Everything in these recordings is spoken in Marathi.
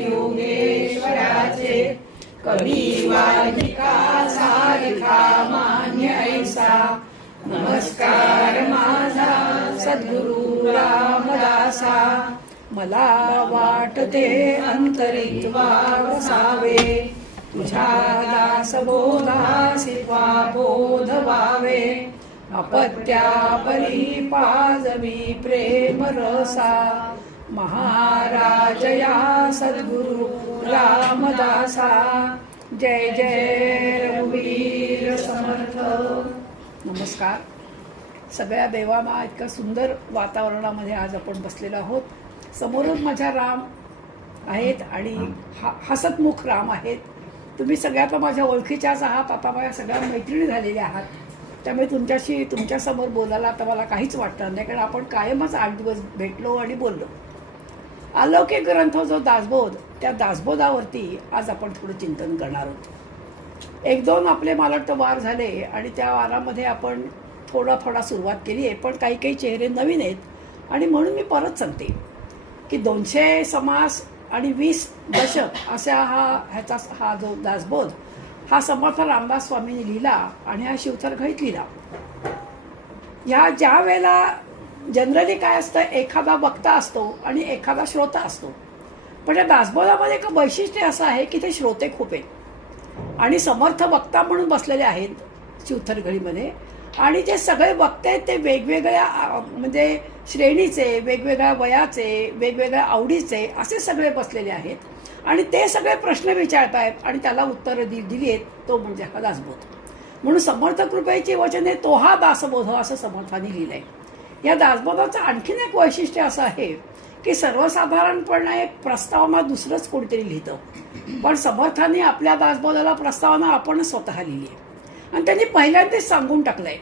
योगेश्वराचे कवी वाल्मिका सारिखा मान्य ऐसा नमस्कार माझा सद्गुरु रामदासा मला वाटते अंतरित्वा वसावे तुझ्या दासबोधासी त्वा बोध व्हावे अपत्यापरी पाजवी प्रेम रसा महाराज या सद्गुरु रामदासा जय जय रघुवीर समर्थ. नमस्कार. सगळ्या देवांना इतकं सुंदर वातावरणामध्ये आज आपण बसलेलो आहोत. समोरून माझ्या राम आहेत आणि हसतमुख राम आहेत. तुम्ही सगळ्यात माझ्या ओळखीच्याच आहात. आता माझ्या सगळ्या मैत्रिणी झालेल्या आहात. त्यामुळे तुमच्यासमोर बोलायला आता मला काहीच वाटणार नाही, कारण आपण कायमच 8 दिवस भेटलो आणि बोललो. अलौकिक ग्रंथ जो दासबोध, त्या दासबोधावरती आज आपण थोडं चिंतन करणार आहोत. 1-2 आपले मला वाटतं वार झाले आणि त्या वारामध्ये आपण थोडा सुरुवात केली आहे, पण काही चेहरे नवीन आहेत आणि म्हणून मी परत सांगते की 200 समास आणि 20 दशक असा हा जो दासबोध हा समर्थ रामदास स्वामींनी लिहिला आणि हा शिवथरघळीत लिहिला. ह्या ज्या वेळेला जनरली काय असतं, एखादा वक्ता असतो आणि एखादा श्रोता असतो, पण या दासबोधामध्ये एक वैशिष्ट्य असं आहे की ते श्रोते खूप आहेत आणि समर्थ वक्ता म्हणून बसलेले आहेत शिवथरघळीमध्ये. आणि जे सगळे वक्ते आहेत ते वेगवेगळ्या म्हणजे श्रेणीचे, वेगवेगळ्या वयाचे, वेगवेगळ्या आवडीचे असे सगळे बसलेले आहेत आणि ते सगळे प्रश्न विचारत आहेत आणि त्याला उत्तरं दिली आहेत. तो म्हणजे हा दासबोध. म्हणून समर्थ कृपेची वचने तो हा दासबोध असं समर्थांनी लिहिलंय. या दासबोधाचं आणखीन एक वैशिष्ट्य असं आहे की सर्वसाधारणपणे प्रस्तावना दुसरंच कोणतरी लिहितं, पण समर्थांनी आपल्या दासबोधाला प्रस्तावना आपण स्वतः लिहिली आहे आणि त्यांनी पहिल्यांदाच सांगून टाकलंय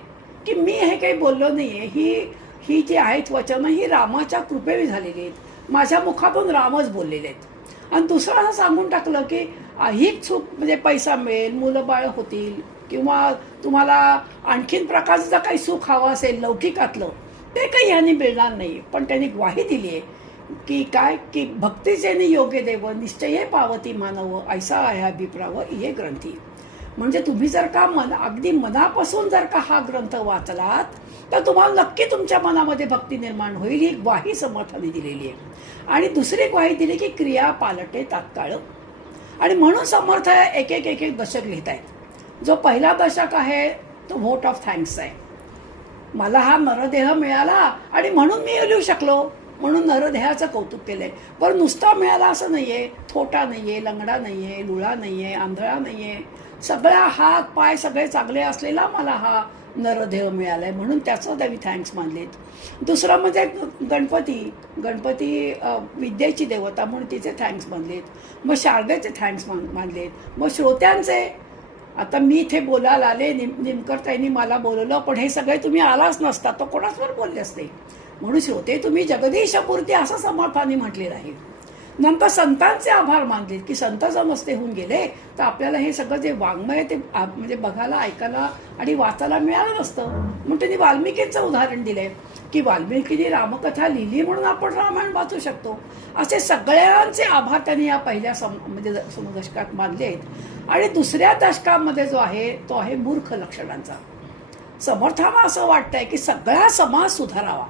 की मी हे काही बोललो नाहीये. ही जी आहेत वचनं ही रामाच्या कृपेने झालेली आहेत, माझ्या मुखातून रामच बोललेले आहेत. आणि दुसरं असं सांगून टाकलं की ही चूक म्हणजे पैसा मिळेल, मुलं बाळ होतील किंवा तुम्हाला आणखीन प्रकारचं जर काही सुख हवं असेल लौकिकातलं ते काही ह्यांनी मिळणार नाही. पण त्यांनी ग्वाही दिली आहे की काय की भक्तीचे योग्य देव निश्चय पावती मानव ऐसा आहे अभिप्राव ये ग्रंथी. म्हणजे तुम्ही जर का अगदी मनापासून जर का हा ग्रंथ वाचलात तर तुम्हाला नक्की तुमच्या मनामध्ये भक्ती निर्माण होईल. ही ग्वाही समर्थाने दिलेली आहे. आणि दुसरी ग्वाही दिली की क्रिया पालटे तात्काळ. आणि म्हणून समर्थ एक दशक लिहित आहेत. जो पहिला दशक आहे तो व्होट ऑफ थँक्स आहे. मला हा नरदेह मिळाला आणि म्हणून मी लिहू शकलो, म्हणून नरदेहाचं कौतुक केलंय. पण नुसता मिळाला असं नाहीये. थोटा नाहीये, लंगडा नाहीये, लुळा नाहीये, आंधळा नाहीये, सगळ्या हात पाय सगळे चांगले असलेला मला हा नरदेह मिळालाय, म्हणून त्याचं त्यांनी थँक्स मानलेत. दुसरं म्हणजे गणपती विद्येची देवता म्हणून तिचे थँक्स मानलेत. मग शारदेचे थँक्स मानलेत. मग श्रोत्यांचे, आता मी इथे बोलायला आले, निमकरताईंनी मला बोलवलं, पण हे सगळे तुम्ही आलाच नसता तर कोणाचवर बोलले असते. म्हणून श्रोते तुम्ही जगदीशपूर्ती असं समर्थांनी म्हटलेलं आहे. नंतर संतांचे आभार मानले की संत जर नसते होऊन गेले तर आपल्याला हे सगळं जे वाङ्मय ते म्हणजे बघायला, ऐकायला आणि वाचायला मिळालं नसतं. म्हणून त्यांनी वाल्मिकींचं उदाहरण दिलंय की वाल्मिकीने रामकथा लिहिली म्हणून आपण रामायण वाचू शकतो. असे सगळ्यांचे आभार त्यांनी या पहिल्या म्हणजे दशकात मानलेत. आणि दुसऱ्या दशकामध्ये जो आहे तो आहे मूर्ख लक्षणांचा. समर्थांना असं वाटतंय की सगळा समाज सुधारावा,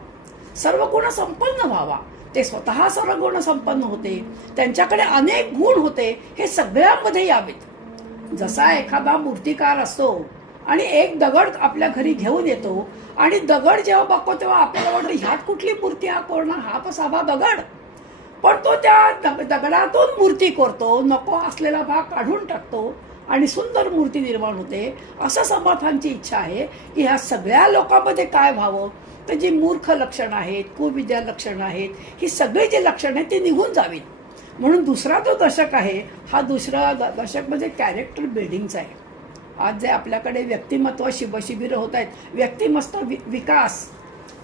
सर्व गुण संपन्न व्हावा. ते स्वतः सर्व गुण संपन्न होते, त्यांच्याकडे अनेक गुण होते, हे सगळ्यांमध्ये यावेत. जसा एखादा मूर्तिकार असतो आणि एक दगड आपल्या घरी घेऊन येतो आणि दगड जेव्हा बघतो तेव्हा आपल्याला वाटतं ह्यात कुठली मूर्ती, हा कोरणा, हा तर साधा दगड. पण तो त्या दगडातून मूर्ती करतो, नको असलेला भाग काढून टाकतो आणि सुंदर मूर्ती निर्माण होते. असं समर्थांची इच्छा आहे की ह्या सगळ्या लोकांमध्ये काय व्हावं तर जी मूर्ख लक्षणं आहेत, कुविद्या लक्षणं आहेत, ही सगळी जी लक्षणं आहेत ती निघून जावीत. म्हणून दुसरा जो दशक आहे हा दुसरा दशक म्हणजे कॅरेक्टर बिल्डिंगचा आहे. आज जे आपल्याकडे व्यक्तिमत्व शिबिरं होत आहेत, व्यक्तिमत्व विकास,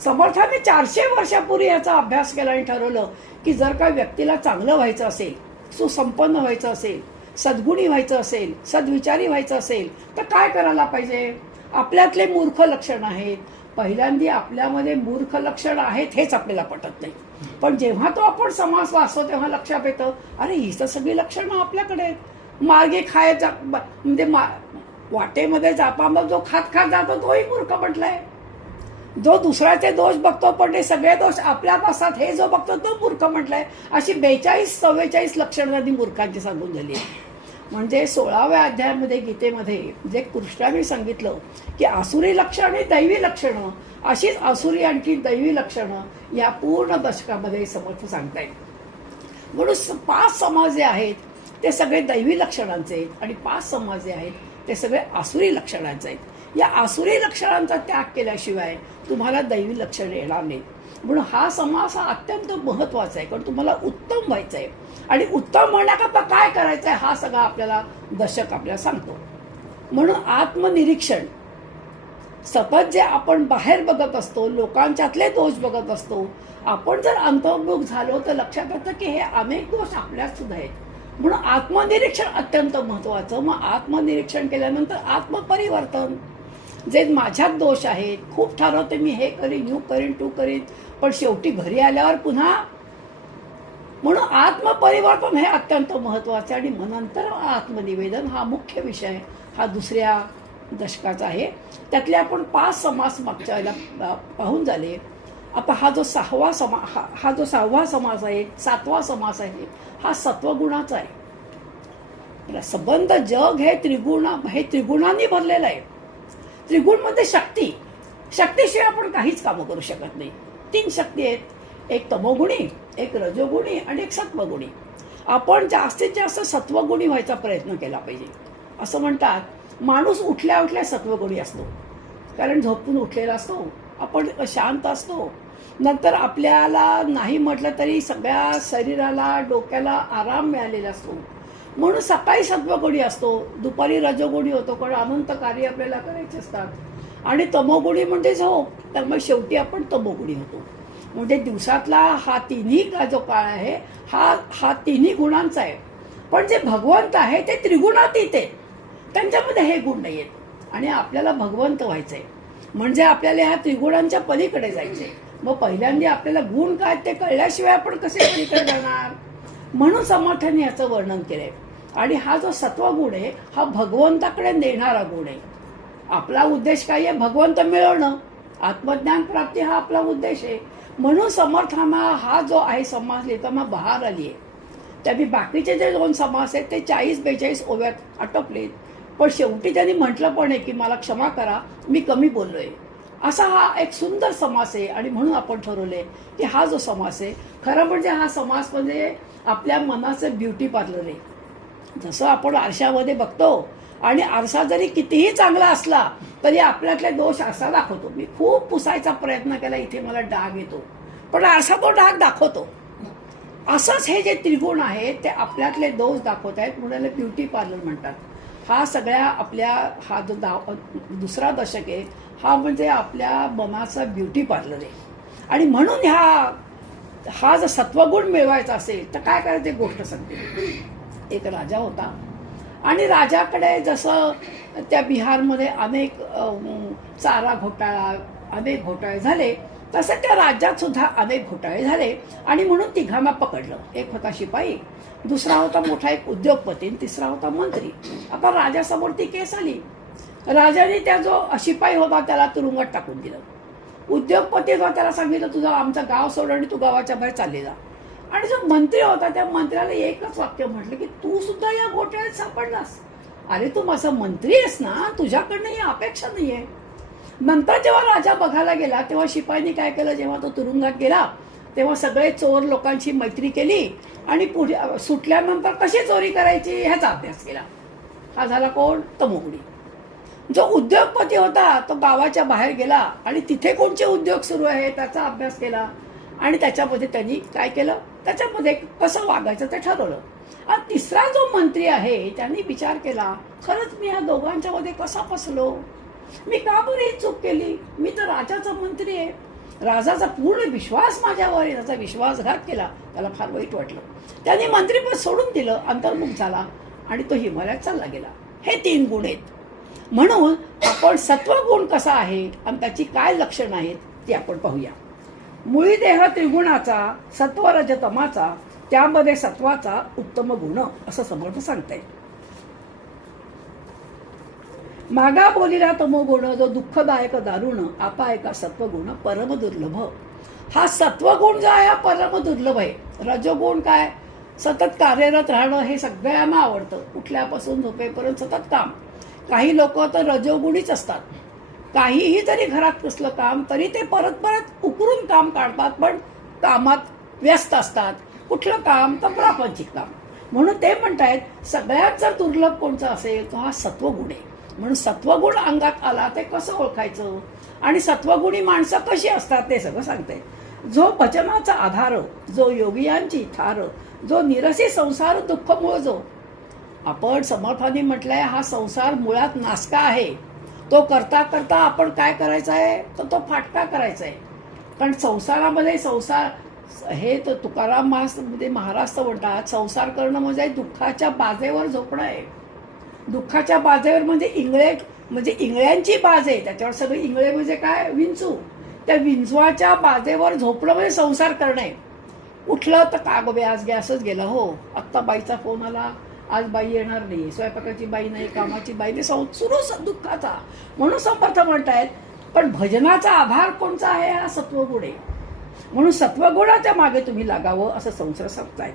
समर्थांनी 400 वर्षापूर्वी याचा अभ्यास केला आणि ठरवलं की जर का व्यक्तीला चांगलं व्हायचं असेल, सुसंपन्न व्हायचं असेल, सद्गुणी व्हायचं असेल, सद्विचारी व्हायचं असेल तर काय करायला पाहिजे. आपल्यातले मूर्ख लक्षण आहेत. पहिल्यांदा आपल्यामध्ये मूर्ख लक्षण आहेत हेच आपल्याला पटत नाही. पण जेव्हा तो आपण समास वाचतो तेव्हा लक्षात येतं, अरे ही तर सगळी लक्षणं आपल्याकडे आहेत. मार्गे खायचा म्हणजे वाटेमध्ये जापामग जो खात खात जातो तोही मूर्ख म्हटलाय. जो दुसऱ्याचे दोष बघतो पण ते सगळे दोष आपल्यात असतात हे जो बघतो तो मूर्ख म्हटलाय. अशी 42-44 लक्षणं त्यांनी मूर्खांची सांगून झाली. म्हणजे 16व्या अध्यायामध्ये गीतेमध्ये जे कृष्णाने सांगितलं की आसुरी लक्षणं आणि दैवी लक्षणं, अशीच आसुरी आणखी दैवी लक्षणं या पूर्ण दशकामध्ये समर्थ सांगतायत. म्हणून 5 समाज जे आहेत ते सगळे दैवी लक्षणांचे आहेत आणि 5 समाज जे आहेत ते सगळे आसुरी लक्षणांचे आहेत. या आसुरी लक्षणांचा त्याग केल्याशिवाय तुम्हाला दैवी लक्षण येणार नाही. म्हणून हा समास हा अत्यंत महत्वाचा आहे, कारण तुम्हाला उत्तम व्हायचं आहे आणि उत्तम होण्याकरता काय करायचं आहे हा सगळा आपल्याला दशक आपल्याला सांगतो. म्हणून आत्मनिरीक्षण सतत जे आपण बाहेर बघत असतो, लोकांच्यातले दोष बघत असतो, आपण जर अंतर्मुख झालो तर लक्षात येतं की हे अनेक दोष आपल्यात सुद्धा आहेत. म्हणून आत्मनिरीक्षण अत्यंत महत्वाचं. मग आत्मनिरीक्षण केल्यानंतर आत्मपरिवर्तन, जे माझ्यात दोष आहेत, खूप ठरवते मी हे करीन, यू करीन, टू करीन, पण शेवटी घरी आल्यावर पुन्हा. म्हणून आत्मपरिवर्तन हे अत्यंत महत्वाचे. आणि नंतर आत्मनिवेदन हा मुख्य विषय हा दुसऱ्या दशकाचा आहे. त्यातले आपण 5 समास मागच्या वेळेला पाहून झाले. आता हा जो 6वा समास आहे, 7वा समास आहे, हा सत्वगुणाचा आहे. संबंध जग हे त्रिगुणांनी भरलेलं आहे. त्रिगुण मध्ये शक्तीशिवाय आपण काहीच कामं करू शकत नाही. 3 शक्ती आहेत, एक तमोगुणी, एक रजोगुणी आणि एक सत्वगुणी. आपण जास्तीत जास्त सत्वगुणी व्हायचा प्रयत्न केला पाहिजे. असं म्हणतात माणूस उठल्या उठल्या सत्वगुणी असतो, कारण झोपून उठलेला असतो, आपण शांत असतो. नंतर आपल्याला नाही म्हटलं तरी सगळ्या शरीराला डोक्याला आराम मिळालेला असतो. म्हणून सकाळी सत्वगुणी असतो, दुपारी रजोगुणी होतो, कारण अनंत कार्य आपल्याला करायचे असतात. आणि तमोगुणी म्हणजे झोप, त्यामुळे शेवटी आपण तमोगुणी होतो. म्हणजे दिवसातला हा तिन्ही जो काळ आहे हा तिन्ही गुणांचा आहे. पण जे भगवंत आहे ते त्रिगुणातीत आहे, त्यांच्यामध्ये हे गुण नाही आहेत. आणि आपल्याला भगवंत व्हायचंय म्हणजे आपल्याला ह्या त्रिगुणांच्या पलीकडे जायचंय. मग पहिल्यांदा आपल्याला गुण काय ते कळल्याशिवाय आपण कसे पलीकडे जाणार. म्हणून समर्थांनी याचं वर्णन केलंय. आणि हा जो सत्वगुण आहे हा भगवंताकडे नेणारा गुण आहे. आपला उद्देश काय आहे, भगवंत मिळवणं, आत्मज्ञान प्राप्ती हा आपला उद्देश आहे. म्हणून समर्थांना हा जो आहे समास लिहिताना बहार आली आहे. त्यामुळे बाकीचे जे 2 समास आहेत ते 40-42 ओव्यात आटोपलेत. पण शेवटी त्यांनी म्हटलं पण आहे की मला क्षमा करा, मी कमी बोललोय. असा हा एक सुंदर समास आहे. आणि म्हणून आपण ठरवलंय की हा जो समास आहे खरं म्हणजे हा समास म्हणजे आपल्या मनाचं ब्युटी पार्लर आहे. जसं आपण आरशामध्ये बघतो आणि आरसा जरी कितीही चांगला असला तरी आपल्यातले दोष आरसा दाखवतो. मी खूप पुसायचा प्रयत्न केला, इथे मला डाग येतो, पण आरसा तो डाग दाखवतो. असंच हे जे त्रिगुण आहेत ते आपल्यातले दोष दाखवत आहेत, म्हणून ब्युटी पार्लर म्हणतात. हा सगळ्या आपल्या हा जो दुसरा दशक आहे हा म्हणजे आपल्या मनाचा ब्युटी पार्लर आहे. आणि म्हणून हा जर सत्वगुण मिळवायचा असेल तर काय करायचं एक गोष्ट सांगते. एक राजा होता आणि राजाकडे जसं त्या बिहारमध्ये अनेक चारा घोटाळा अनेक घोटाळे झाले, तसं त्या राज्यात सुद्धा अनेक घोटाळे झाले. आणि म्हणून तिघांना पकडलं. एक होता शिपाई, दुसरा होता मोठा एक उद्योगपती, तिसरा होता मंत्री. आता राजासमोर ती केस आली. राजाने त्या जो शिपाई होता त्याला तुरुंगात टाकून दिलं. उद्योगपती होता त्याला सांगितलं तुझं आमचं गाव सोड आणि तू गावाच्या बाहेर चालले जा. आणि जो मंत्री होता त्या मंत्र्याला एकच वाक्य म्हटलं की तू सुद्धा या घोटाळ्यात सापडलास. अरे तू माझा मंत्री आहेस ना, तुझ्याकडनं ही अपेक्षा नाहीये. नंतर जेव्हा राजा बघायला गेला तेव्हा शिपाईने काय केलं, जेव्हा तो तुरुंगात गेला तेव्हा सगळे चोर लोकांची मैत्री केली आणि पुढे सुटल्यानंतर कशी चोरी करायची ह्याचा अभ्यास केला. हा झाला कोण, तमोगुणी. जो उद्योगपती होता तो गावाच्या बाहेर गेला आणि तिथे कोणते उद्योग सुरू आहे त्याचा अभ्यास केला. आणि त्याच्यामध्ये त्यांनी काय केलं, त्याच्यामध्ये कसं वागायचं ते ठरवलं. आणि तिसरा जो मंत्री आहे त्यांनी विचार केला, खरंच मी ह्या दोघांच्या मध्ये कसा फसलो, मी का बरं ही चूक केली, मी तर राजाचा मंत्री आहे, राजाचा पूर्ण विश्वास माझ्यावर आहे, त्याचा विश्वासघात केला. त्याला फार वाईट वाटलं. त्यांनी मंत्रीपद सोडून दिलं, अंतर्मुख झाला आणि तो हिमालयात चालला गेला. हे 3 गुण आहेत. म्हणून आपण सत्वगुण कसा आहे आणि त्याची काय लक्षणं आहेत ते आपण पाहूया. मुळी देह त्रिगुणाचा, सत्व रजतमाचा, त्यामध्ये सत्वाचा उत्तम गुण, असं समर्थ सांगताय. मागा बोलिला तमोगुण, जो दुःखदायक दारुण, आपा एका सत्वगुण परम दुर्लभ. हा सत्वगुण जो आहे हा परम दुर्लभ आहे. रजोगुण काय, सतत कार्यरत राहणं हे सगळ्यांना आवडतं, उठल्यापासून झोपेपर्यंत सतत काम. काही लोक तर रजोगुणीच असतात. काहीही जरी घरात कसलं काम तरी ते परत परत उकरून काम काढतात, पण कामात व्यस्त असतात. कुठलं काम तर प्रापंचिक काम. म्हणून ते म्हणतायत सगळ्यात जर दुर्लभ कोणचं असेल तर हा सत्वगुण आहे. म्हणून सत्वगुण अंगात आला ते कसं ओळखायचं आणि सत्वगुणी माणसं कशी असतात ते सगळं सांगते. जो भजनाचा आधार, जो योगियांची थार, जो निरसी संसार दुःख मूळ, जो आपण समर्थांनी म्हटलंय हा संसार मुळात नासका आहे. तो करता करता आपण काय करायचं आहे तर तो फाटका करायचा आहे. कारण संसारामध्ये संसार हे तर तुकाराम महाराज म्हणतात संसार करणं म्हणजे दुःखाच्या बाजेवर झोपणं आहे. दुःखाच्या बाजेवर म्हणजे इंगळ्यांची बाज आहे, त्याच्यावर सगळे इंगळे म्हणजे काय, विंचू. त्या विंचवाच्या बाजेवर झोपणं म्हणजे संसार करणं आहे. उठलं तर का गो आज गॅसच गेला, हो आत्ता बाईचा फोन आला, आज बाई येणार नाही, स्वयंपाकाची बाई नाही, कामाची बाई नाही, सुरू दुःखाचा. म्हणून समर्थ म्हणतायत पण भजनाचा आधार कोणचा आहे, हा सत्वगुण आहे. म्हणून सत्वगुणाच्या मागे तुम्ही लागावं असं संसार सांगतायत.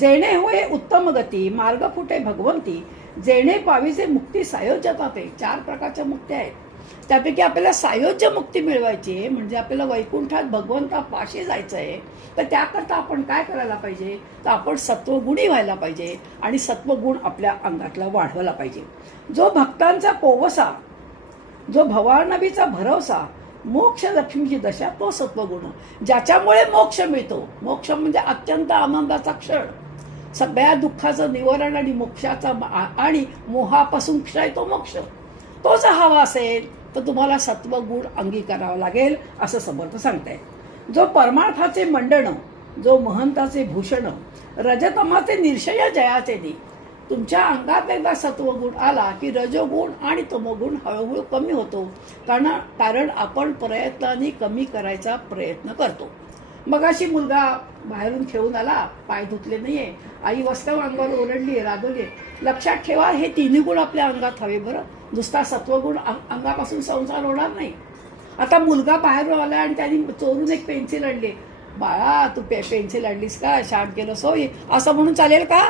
जेणे होय उत्तम गती, मार्ग फुटे भगवंती, जेणे पाविजे मुक्ती सायोज्यता. ते 4 प्रकारच्या मुक्त्या आहेत. त्यापैकी आपल्याला सायोज्य मुक्ती मिळवायची आहे, म्हणजे आपल्याला वैकुंठात भगवंता पाशी जायचं आहे. तर त्याकरता आपण काय करायला पाहिजे, तर आपण सत्वगुणी व्हायला पाहिजे आणि सत्वगुण आपल्या अंगातला वाढवला पाहिजे. जो भक्तांचा पोवसा, जो भवानबीचा भरवसा, मोक्ष लक्ष्मीची दशा, तो सत्वगुण, ज्याच्यामुळे मोक्ष मिळतो. मोक्ष म्हणजे अत्यंत आनंदाचा क्षण, सगळ्या दुःखाचं निवारण आणि मोक्षाचा आणि मोहापासून क्षय तो मोक्ष. तो जर हवा असेल तर तुम्हाला सत्वगुण अंगीकारावा लागेल असं समर्थ सांगताय. जो परमार्थाचे मंडण, जो महंताचे भूषण, रजतमाचे निर्षय जयाचे दी. तुमच्या अंगात एकदा सत्वगुण आला की रजोगुण आणि तमोगुण हळूहळू कमी होतो, कारण आपण प्रयत्नांनी कमी करायचा प्रयत्न करतो. मगाशी मुलगा बाहेरून खेळून आला, पाय धुतले नाहीये, आई वस्त्यावर अंगावर ओरडली, रागवली. लक्षात ठेवा हे 3 गुण आपल्या अंगात हवे बरं. नुसता सत्वगुण अंगापासून संसार होणार नाही. आता मुलगा बाहेरून आला आणि त्यांनी चोरून एक पेन्सिल आणली, बाळा तू पेन्सिल आणलीस का, शाळेत गेलोस होय, असं म्हणून चालेल का?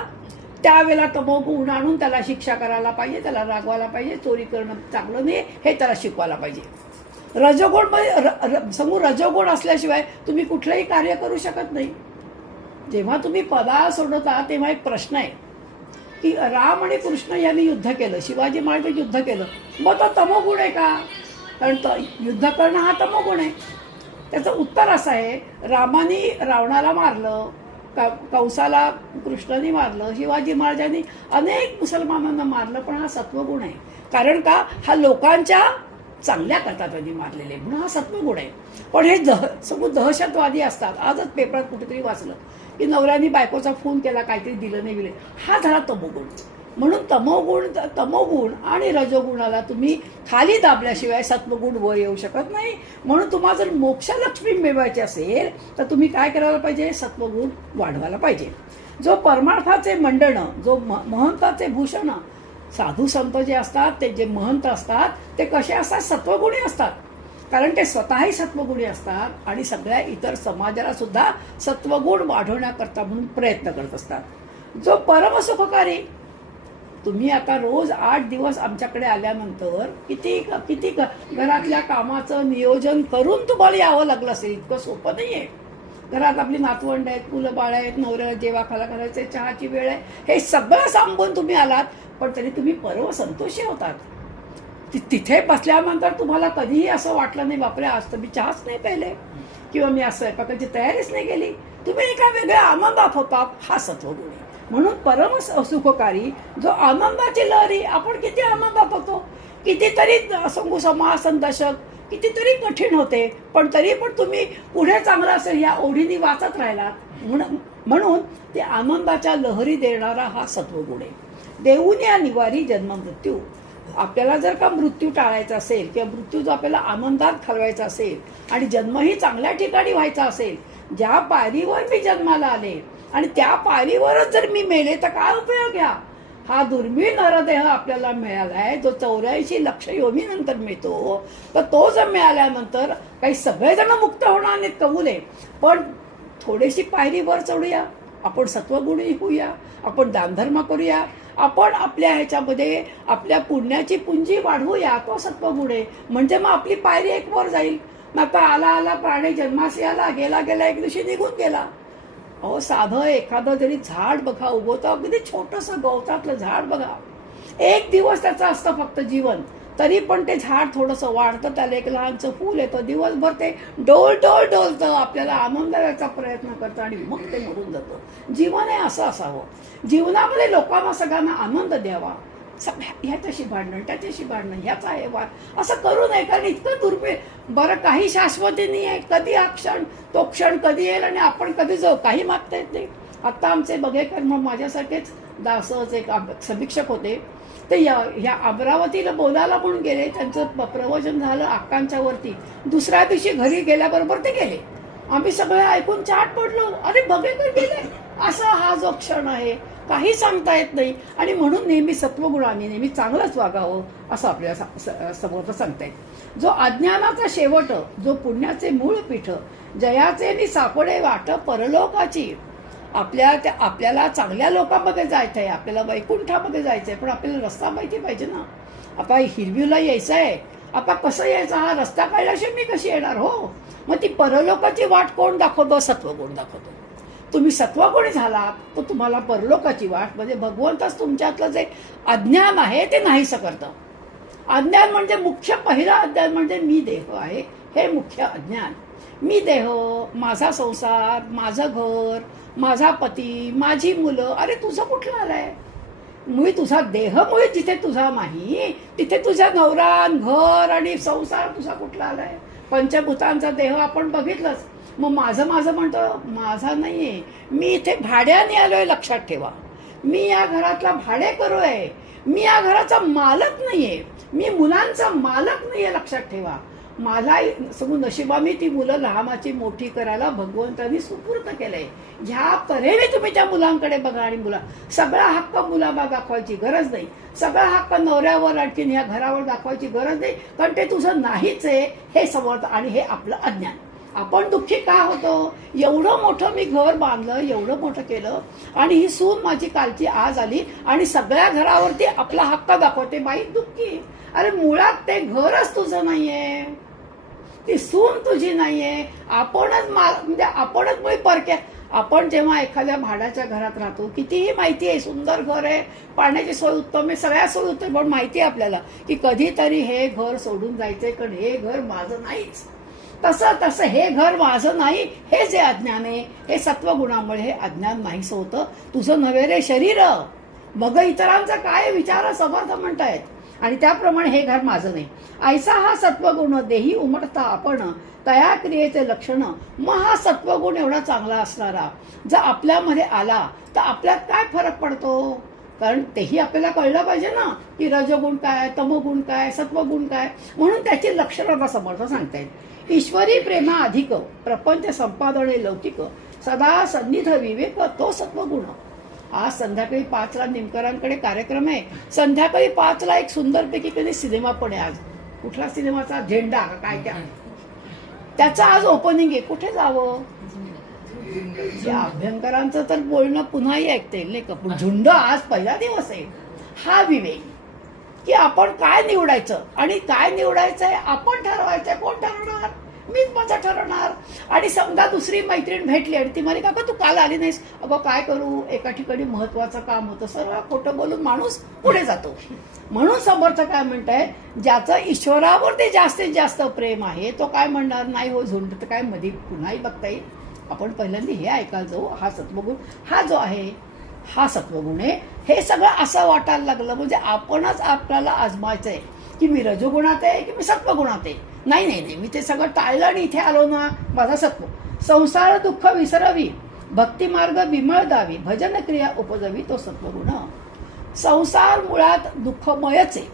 त्यावेळेला तमोगुण आणून त्याला शिक्षा करायला पाहिजे, त्याला रागवायला पाहिजे. चोरी करणं चांगलं नाही हे त्याला शिकवायला पाहिजे. रजोगुण समोर रजोगुण असल्याशिवाय तुम्ही कुठलंही कार्य करू शकत नाही. जेव्हा तुम्ही पदार सोडता तेव्हा एक प्रश्न आहे की राम आणि कृष्ण यांनी युद्ध केलं, शिवाजी महाराज युद्ध केलं, मग तो तमोगुण आहे का? कारण युद्ध करणं हा तमोगुण आहे. त्याचं उत्तर असं आहे, रामाने रावणाला मारलं, कंसाला कृष्णाने मारलं, शिवाजी महाराजांनी अनेक मुसलमानांना मारलं, पण हा सत्वगुण आहे. कारण का, हा लोकांच्या चांगल्या करता त्यांनी मारलेले, म्हणून हा सत्वगुण आहे. पण हे समोर दहशतवादी असतात. आजच पेपरात कुठेतरी वाचलं की नवऱ्याने बायकोचा फोन केला, काहीतरी दिलं नाही दिले, हा झाला तमोगुण. म्हणून तमोगुण आणि रजोगुणाला तुम्ही खाली दाबल्याशिवाय सत्वगुण वर येऊ शकत नाही. म्हणून तुम्हाला जर मोक्षलक्ष्मी मिळवायची असेल तर तुम्ही काय करायला पाहिजे, सत्वगुण वाढवायला पाहिजे. जो परमार्थाचे मंडण, जो महंताचे भूषण, साधू संत जे असतात, ते जे महंत असतात ते कसे असतात, सत्वगुणी असतात. कारण ते स्वतःही सत्वगुणी असतात आणि सगळ्या इतर समाजाला सुद्धा सत्वगुण वाढवण्याकरता म्हणून प्रयत्न करत असतात. जो परम सुखकारी, तुम्ही आता रोज 8 दिवस आमच्याकडे आल्यानंतर किती घरातल्या कामाचं नियोजन करून तुम्हाला यावं लागलं असेल. इतकं सोपं नाहीये. घरात आपली नातवंड आहेत, मुलं बाळ आहेत, नवऱ्याला जेवा खाला करायचं, चहाची वेळ आहे, हे सगळं सांगून तुम्ही आलात, पण तरी तुम्ही परम संतोषी होतात. तिथे बसल्यानंतर तुम्हाला कधीही असं वाटलं नाही बापरे आज तर मी चहाच नाही प्यायले किंवा मी आज स्वयंपाकाची तयारीच नाही केली. तुम्ही एका वेगळ्या आनंदात होतात, हा सत्वगुण आहे. म्हणून परम सुखकारी, जो आनंदाची लहरी, आपण किती आनंदात होतो. कितीतरी समासन दशक कितीतरी कठीण होते, पण तरी पण तुम्ही पुढे चांगलं असेल या ओढीने वाचत राहिलात. म्हणून ते आनंदाच्या लहरी देणारा हा सत्वगुण आहे. देऊन या निवारी जन्म मृत्यू, आपल्याला जर का मृत्यू टाळायचा असेल किंवा मृत्यू जो आपल्याला आनंदात घालवायचा असेल आणि जन्मही चांगल्या ठिकाणी व्हायचा असेल, ज्या पायरीवर मी जन्माला आले आणि त्या पायरीवरच जर मी मेले तर काय उपयोग घ्या. हा दुर्मिळ नरदेह आपल्याला मिळालाय जो 84 लक्ष योनीनंतर मिळतो. तर तो जर मिळाल्यानंतर काही सगळेजण मुक्त होणार नाहीत, कबूल आहे, पण थोडीशी पायरी वर चढूया, आपण सत्वगुणी होऊया, आपण दानधर्म करूया, आपण आपल्या ह्याच्यामध्ये आपल्या पुण्याची पुंजी वाढवूया, तो सत्वगुण आहे. म्हणजे मग आपली पायरी एक वर जाईल. मग आता आला आला प्राणी जन्मासी आला, गेला गेला एक दिवशी निघून गेला. अहो साधं एखादं जरी झाड बघा उगवतं, अगदी छोटंसं गवतातलं झाड बघा, एक दिवस त्याचं असतं फक्त जीवन, तरी पण ते झाड थोडंसं वाढतं, त्याला एक लहानचं फूल येतं, दिवसभर ते डोलतं, आपल्याला आनंद द्यायचा प्रयत्न करतं आणि मग ते मरून जातं. जीवन हे असं असावं. जीवनामध्ये लोकांना सगळ्यांना आनंद द्यावा. ह्याच्याशी भांडणं, त्याच्याशी भांडणं, ह्याचा आहे वाद, असं करू नये, कारण इतकं दुर्मिळ. बरं, काही शाश्वती नाही आहे. कधी हा क्षण तो क्षण कधी येईल आणि आपण कधी जाऊ, काही मागता येत नाही. आता आमचे बघेकर मग माझ्यासारखेच दासच एक समीक्षक होते, ते ह्या अमरावतीला बोलायला म्हणून गेले. त्यांचं प्रवचन झालं अक्कांच्या वरती. दुसऱ्या दिवशी घरी गेल्याबरोबर ते गेले. आम्ही सगळे ऐकून चाट पडलो, अरे बघेकर गेले. असा हा जो क्षण आहे, काही सांगता येत नाही. आणि म्हणून नेहमी सत्वगुणाने नेहमी चांगलंच वागावं असं आपल्याला समोर सांगता येईल. जो अज्ञानाचा शेवट, जो पुण्याचे मूळ पीठ, जयाचे नि सापडे वाट परलोकाची. आपल्याला चांगल्या लोकांमध्ये जायचं आहे, आपल्याला वैकुंठामध्ये जायचं आहे, पण आपल्याला रस्ता माहिती पाहिजे ना. आता हिरवीला यायचं आहे, आता कसं यायचं, हा रस्ता कळल्याशिवाय मी कशी येणार. हो, मग ती परलोकाची वाट कोण दाखवतो? सत्वगुण दाखवतो. तुम्ही सत्वगुणी झालात तर तुम्हाला परलोकाची वाट, म्हणजे भगवंतच तुमच्यातलं जे अज्ञान आहे ते नाहीसं करतं. अज्ञान म्हणजे मुख्य पहिला अज्ञान म्हणजे मी देह आहे, हे मुख्य अज्ञान. मी देह, माझा संसार, माझं घर, माझा पती, माझी मुलं. अरे तुझं कुठलं आलंय? मुळी तुझा देह, मुळे जिथे तुझा नाही तिथे तुझा नवरा, घर आणि संसार तुझा कुठला आलाय? पंचभूतांचा देह आपण बघितलंच. मग माझं म्हणतो, माझा नाहीये, मी इथे भाड्याने आलोय, लक्षात ठेवा. मी या घरातला भाडेकरू आहे, मी या घराचा मालक नाहीये, मी मुलांचा मालक नाहीये, लक्षात ठेवा. मला समूह नशिबाने ती मुलं लहानाची मोठी करायला भगवंतांनी सुपूर्त केलंय. ह्या तऱ्हेने तुम्ही त्या मुलांकडे बघा. आणि सगळा हक्क मुलाला दाखवायची गरज नाही, सगळा हक्क नवऱ्यावर आणखीन ह्या घरावर दाखवायची गरज नाही, कारण ते तुझं नाहीच आहे हे समजतं. आणि हे आपलं अज्ञान. आपण दुःखी का होतो? एवढं मोठं मी घर बांधलं, एवढं मोठं केलं, आणि ही सून माझी कालची आज आली आणि सगळ्या घरावरती आपला हक्क दाखवते, बाई दुःखी. अरे मुळात ते घरच तुझं नाहीये, ती सून तुझी नाहीये, आपणच म्हणजे आपणच मुळे परक्या. आपण जेव्हा एखाद्या भाड्याच्या घरात राहतो, कितीही माहिती आहे, सुंदर घर आहे, पाण्याची सोय उत्तम आहे, सगळ्या सोयी उत्तम, पण माहिती आहे आपल्याला की कधीतरी हे घर सोडून जायचंय, कारण हे घर माझं नाहीच. तसं हे घर माझं नाही, हे जे अज्ञान आहे, हे सत्वगुणामुळे हे अज्ञान नाहीसं होतं. तुझं नव्हे रे शरीर, बघ इतरांचा काय विचार, समर्थ म्हणतायत, आणि त्याप्रमाणे हे घर माझं नाही. ऐसा हा सत्वगुण देही उमटता आपण, तया क्रियेचे लक्षण. मग हा सत्वगुण एवढा चांगला असणारा जर आपल्यामध्ये आला तर आपल्यात काय फरक पडतो? कारण तेही आपल्याला कळलं पाहिजे ना की रजगुण काय, तमगुण काय, सत्वगुण काय. म्हणून त्याची लक्षणं समर्थ सांगतायत. ईश्वरी प्रेमा अधिक, प्रपंच संपादने लौकिक, सदा सन्निध विवेक, तो सत्वगुण. आज संध्याकाळी 5ला निमकरांकडे कार्यक्रम आहे. संध्याकाळी 5ला एक सुंदरपैकी कधी सिनेमा पण आहे. आज कुठला सिनेमाचा, झेंडा काय त्याचं आज ओपनिंग आहे. कुठे जावं? या अभ्यंकरांचं तर बोलणं पुन्हाही ऐकता येईल नाही का, पण झुंड आज पहिला दिवस आहे. हा विवेक की आपण काय निवडायचं आणि काय निवडायचंय आपण ठरवायचंय. कोण ठरवणार? मीच माझं ठरवणार. आणि समजा दुसरी मैत्रीण भेटली आणि ती म्हणे, काका तू काल आली नाहीस. अगं काय करू, एका ठिकाणी महत्वाचं काम होतं. सर्व खोटं बोलून माणूस पुढे जातो. म्हणून समर्थ काय म्हणताय, ज्याचं ईश्वरावरती जास्तीत जास्त प्रेम आहे तो काय म्हणणार, नाही हो झुंड तर काय मध्ये पुन्हाही बघता येईल. आपण पहिल्यांदा हे ऐकायला जाऊ. हा सत्वगुण, हा जो आहे हा सत्वगुण आहे. हे सगळं असं वाटायला लागलं म्हणजे आपणच आपल्याला आजमायचंय की मी रजोगुणात आहे की मी सत्वगुणात आहे. नाही नाही नाही, मी ते सगळं टाळलं आणि इथे आलो ना, माझा सत्व. संसार दुःख विसरावी, भक्तिमार्ग विमळ दावी, भजन क्रिया उपजावी, तो सत्वगुण. संसार मुळात दुःखमयच आहे.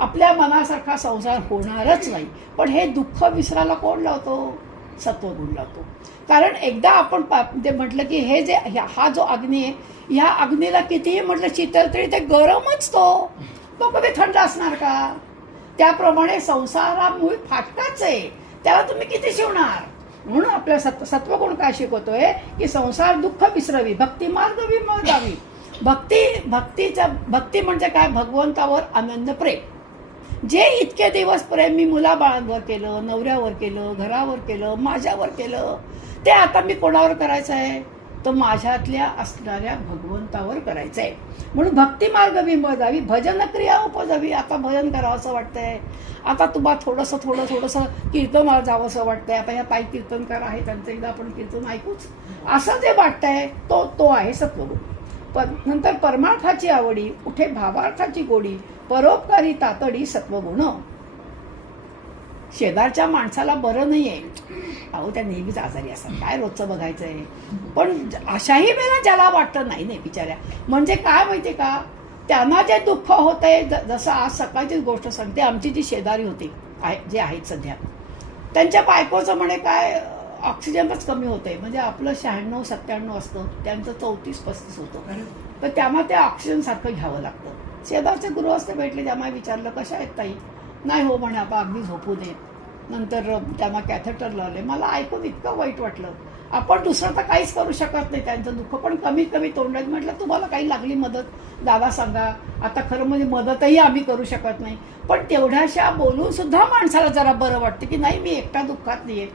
आपल्या मनासारखा संसार होणारच नाही. पण हे दुःख विसरायला कोण लावतो? सत्वगुण लावतो. कारण एकदा आपण ते म्हटलं की हे जे हा जो अग्नी आहे, ह्या अग्नीला कितीही म्हटलं शीतल तरी ते गरमच तो कधी थंड असणार का? त्याप्रमाणे संसारामुळे फाटकाच आहे, त्याला तुम्ही किती शिवणार? म्हणून आपल्या सत्वगुण काय शिकवतोय की संसार दुःख विसरावी, भक्ती मार्ग विमोदावी. भक्ती म्हणजे काय? भगवंतावर आनंद प्रेम. जे इतके दिवस प्रेम मी मुलाबाळांवर केलं, नवऱ्यावर केलं, घरावर केलं, माझ्यावर केलं, ते आता मी कोणावर करायचं आहे? तर माझ्यातल्या असणाऱ्या भगवंतावर करायचं आहे. म्हणून भक्ती मार्ग विमोदावी, भजन क्रिया उपजावी. आता भजन करावं असं वाटतंय, आता तुम्हाला थोडंसं कीर्तनाला जावं असं वाटतंय. आता ह्या ताई कीर्तनकार आहे, त्यांचं एकदा आपण कीर्तन ऐकूच, असं जे वाटतंय तो आहे सत्वगुण. नंतर परमार्थाची आवडी, उठे भावार्थाची गोडी, परोपकारी तातडी सत्वगुण. शेजारच्या माणसाला बरं नाहीये, अहो त्या नेहमीच आजारी असतात, काय रोजचं बघायचंय. पण अशाही वेळेला ज्याला वाटतं नाही बिचाऱ्या, म्हणजे काय माहितीये का, त्यांना जे दुःख होतंय, जसं आज सकाळचीच गोष्ट सांगते, आमची जी शेजारी होती जे आहेत सध्या, त्यांच्या बायकोचं म्हणे काय ऑक्सिजनच कमी होतंय. म्हणजे आपलं 96-97 असतं, त्यांचं 34-35 होतं. तर त्यांना ते ऑक्सिजन सारखं घ्यावं लागतं. शेजारचे गृहस्थ भेटले, त्यांना विचारलं कशा आहेत ताई? नाही हो म्हणे, आपण अगदी झोपू नये. नंतर त्यांना कॅथेटर लावले. मला ऐकून इतकं वाईट वाटलं. आपण दुसरं तर काहीच करू शकत नाही त्यांचं दुःख, पण कमीत कमी तोंडात म्हटलं तुम्हाला काही लागली मदत दादा सांगा. आता खरं म्हणजे मदतही आम्ही करू शकत नाही, पण तेवढ्याशा बोलून सुद्धा माणसाला जरा बरं वाटतं की नाही मी एकटा दुःखात नाहीये.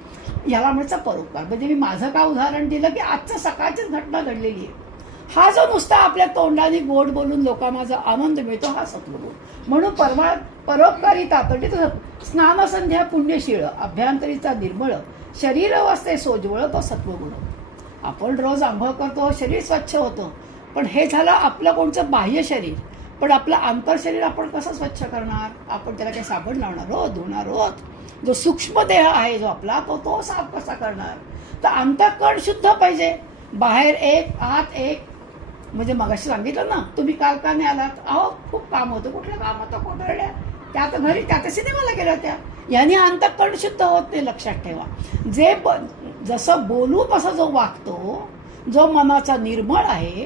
याला म्हणायचं परोपकार. म्हणजे मी माझं का उदाहरण दिलं की आजचं सकाळचीच घटना घडलेली आहे. हा जो नुसता आपल्या तोंडाने गोड बोलून लोकांना जो आनंद मिळतो, हा सत्वगुण. म्हणून परोपकारी तातडीत स्नानसंध्या पुण्यशीळ, अभ्यंतरीचा निर्मळ, शरीर असते सोज्वळ, तो सत्वगुण. आपण रोज आंघोळ करतो, शरीर स्वच्छ होतं, पण हे झालं आपलं कोणचं बाह्य शरीर. पण आपलं आंतर शरीर आपण कसं स्वच्छ करणार? आपण त्याला काही साबण लावणार आहोत, धुणार आहोत? जो सूक्ष्म देह आहे जो आपला, तो साफ कसा करणार? तर अंतःकरण शुद्ध पाहिजे. बाहेर एक, आत एक. म्हणजे मगाशी सांगितलं ना, तुम्ही काल का नाही आलात? अहो खूप काम होतं. कुठलं काम होतं? कोठरड्या त्यात घरी, त्यात सिनेमाला गेल्या होत्या. याने अंतःकरण शुद्ध होत नाही, लक्षात ठेवा. जसं बोलू तसं जो वागतो, जो मनाचा निर्मळ आहे,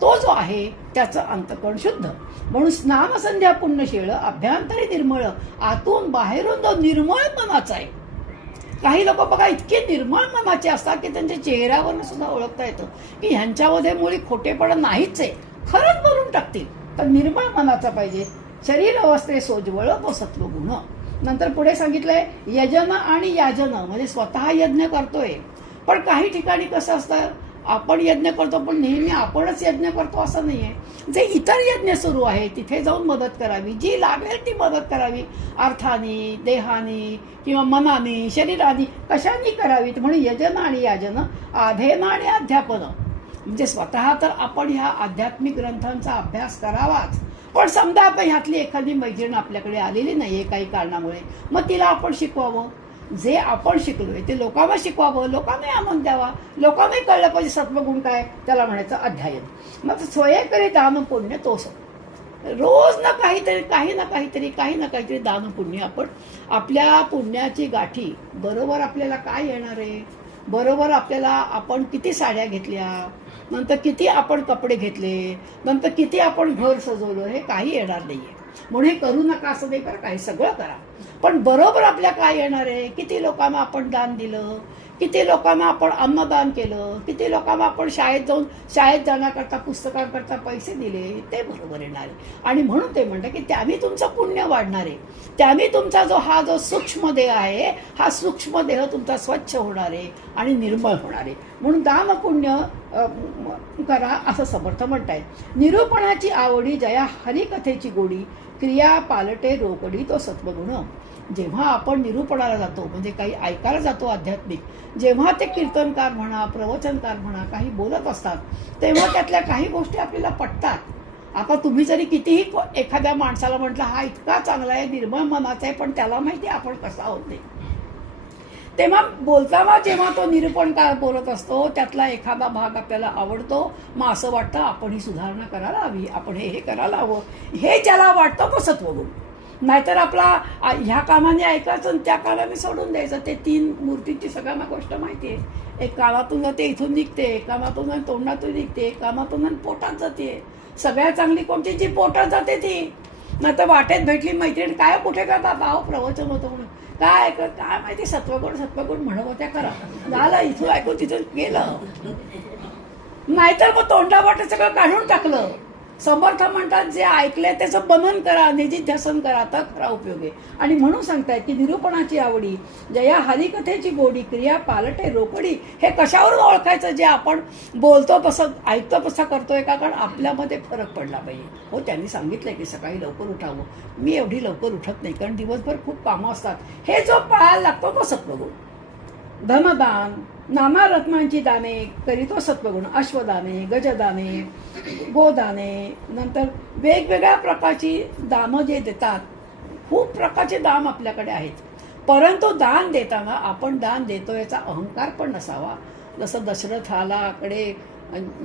तो जो आहे त्याचं अंतःकरण शुद्ध. म्हणून स्नानसंध्या पुण्यशीळ, अभ्यंतरी निर्मळ, आतून बाहेरून जो निर्मळ मनाचा आहे. काही लोक बघा इतके निर्मळ मनाचे असतात की त्यांच्या चेहऱ्यावरून सुद्धा ओळखता येतं की ह्यांच्यामध्ये मुळी खोटेपणा नाहीच आहे, खरंच बोलून टाकतील. तर निर्मळ मनाचा पाहिजे. शरीर अवस्थे सोज्वळ, तो सत्वगुण. नंतर पुढे सांगितलंय यजन आणि याजन, म्हणजे स्वतः यज्ञ करतोय, पण काही ठिकाणी कसं असतं, आपण यज्ञ करतो पण नेहमी आपणच यज्ञ करतो असं नाहीये. जे इतर यज्ञ सुरू आहे तिथे जाऊन मदत करावी, जी लागेल ती मदत करावी, अर्थाने, देहाने किंवा मनाने, शरीराने, कशाने करावी. म्हणून यजन आणि याजन, आधेन आणि अध्यापन. म्हणजे स्वतः तर आपण ह्या आध्यात्मिक ग्रंथांचा अभ्यास करावाच, पण समजा आता ह्यातली एखादी मैत्रीण आपल्याकडे आलेली नाहीये काही कारणामुळे, मग तिला आपण शिकवावं. जे आपण शिकलोय ते लोकांना शिकवावं, लोकांनाही आनंद द्यावा, लोकांनाही कळलं पाहिजे सत्वगुण काय, त्याला म्हणायचं अध्ययन. मग स्वयंकरी दान पुण्य तो रोज ना काहीतरी दान पुण्य. आपण आपल्या पुण्याची गाठी बरोबर आपल्याला काय येणार आहे, बरोबर आपल्याला आपण किती साड्या घेतल्या, नंतर किती आपण कपडे घेतले, नंतर किती आपण घर सजवलं, हे काही येणार नाहीये. म्हणून हे करू नका असं नाही करा, काही सगळं करा, पण बरोबर आपल्या काय येणार आहे. किती लोकांना आपण दान दिलं, किती लोकांना आपण अन्नदान केलं, किती लोकांना आपण शाळेत जाण्याकरता पुस्तकांकरता पैसे दिले, ते बरोबर येणार आहे. आणि म्हणून ते म्हणतात की त्याने तुमचं पुण्य वाढणार आहे, त्याने तुमचा जो सूक्ष्म देह आहे, हा सूक्ष्म देह तुमचा स्वच्छ होणार आहे आणि निर्मळ होणार आहे. म्हणून दान पुण्य करा असं समर्थ म्हणतायत. निरूपणाची आवडी, जया हरिकथेची गोडी, क्रिया पालटे रोकडी, तो सत्वगुण. जेव्हा आपण निरूपणाला जातो, म्हणजे काही ऐकायला जातो आध्यात्मिक, जेव्हा ते कीर्तनकार म्हणा, प्रवचनकार म्हणा, काही बोलत असतात, तेव्हा त्यातल्या काही गोष्टी आपल्याला पटतात. आता तुम्ही जरी कितीही एखाद्या माणसाला म्हटलं हा इतका चांगला आहे, निर्मळ मनाचा आहे, पण त्याला माहिती आपण कसा होत नाही. तेव्हा बोलताना जेव्हा तो निरूपणकार बोलत असतो, त्यातला एखादा भाग आपल्याला आवडतो, मग असं वाटतं आपण ही सुधारणा करायला हवी, आपण हे करायला हवं, हे ज्याला वाटतं तो सत्वगुण. नाहीतर आपला ह्या कामाने ऐकायचं आणि त्या कामाने सोडून द्यायचं. ते 3 मूर्तींची सगळ्यांना गोष्ट माहिती आहे. एक कानातून ते इथून निघते, एक कानातून तोंडातून निघते, एक कानातून पोटात जाते. सगळ्यात चांगली कोणती? जी पोटात जाते ती. नाही तर वाटेत भेटली मैत्रीण, काय कुठे का बाबा प्रवचन होतं म्हणून काय काय माहिती सत्वगुण म्हणत होत्या करा, झालं इथून ऐकून तिथून गेलं. नाहीतर मग तोंडावाटे सगळं काढून टाकलं. समर्थ म्हणतात जे ऐकले त्याचं मनन करा, निधिध्यासन करा, तर खरा उपयोग आहे. आणि म्हणून सांगतायत की निरूपणाची आवडी, जया हरिकथेची गोडी, क्रिया पालटे रोकडी. हे कशावरून ओळखायचं? जे आपण बोलतो तसं ऐकतो तसं करतोय का? कारण आपल्यामध्ये फरक पडला पाहिजे. हो, त्यांनी सांगितलंय की सकाळी लवकर उठावं. मी एवढी लवकर उठत नाही, कारण दिवसभर खूप कामं असतात. हे जो पाळायला लागतो तो सत्वगुण. धनदान, नाना रत्नांची दाने करीतो सत्वगुण. अश्वदाने, गजदाने, गोदाने, नंतर वेगवेगळ्या प्रकारची दानं जे देतात. खूप प्रकारचे दान आपल्याकडे आहेत. परंतु दान देताना आपण दान देतो याचा अहंकार पण नसावा. जसं दशरथालाकडे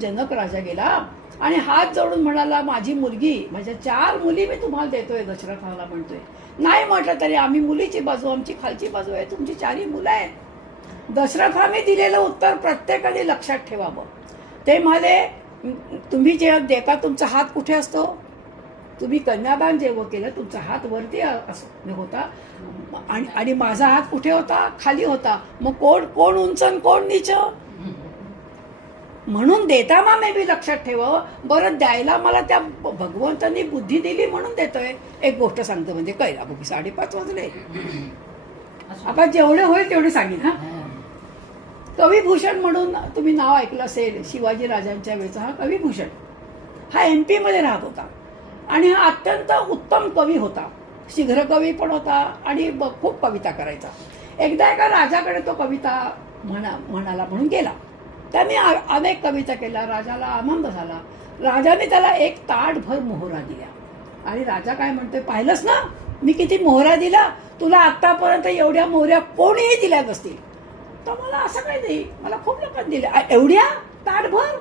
जनक राजा गेला आणि हात जोडून म्हणाला, माझी मुलगी, माझ्या 4 मुली मी तुम्हाला देतोय. दशरथाला म्हणतोय, नाही म्हटलं तरी आम्ही मुलीची बाजू, आमची खालची बाजू आहे, तुमची 4ही मुलं आहेत. दशरथाने दिलेलं उत्तर प्रत्येकाने लक्षात ठेवावं. ते म्हणाले, तुम्ही जे देता तुमचा हात कुठे असतो? तुम्ही कन्यादान जेव्हा केलं तुमचा हात वरती होता आणि माझा हात कुठे होता? खाली होता. मग कोण उंच आणि कोण नीच? म्हणून देताना मे बी लक्षात ठेवावं. बरं, द्यायला मला त्या भगवंतांनी बुद्धी दिली म्हणून देतोय. एक गोष्ट सांगतो म्हणजे कळला, बघ 5:30 वाजले. आपण जेवढे होईल तेवढे सांगेन. हा, कविभूषण म्हणून तुम्ही नाव ऐकलं असेल. शिवाजी राजांच्या वेळचा हा कविभूषण. हा MP मध्ये राहत होता आणि हा अत्यंत उत्तम कवी होता. शीघ्र कवी पण होता आणि खूप कविता करायचा. एकदा एका राजाकडे तो कविता म्हणाला म्हणून गेला. त्याने अनेक कविता केल्या. राजाला आनंद झाला. राजाने त्याला एक ताटभर मोहरा दिल्या. आणि राजा काय म्हणतोय, पाहिलंस ना मी किती मोहरा दिला तुला? आतापर्यंत एवढ्या मोहऱ्या कोणीही दिल्या नसतील. तर मला असं काही नाही, मला खूप लोकांनी दिल्या. एवढ्या ताटभर?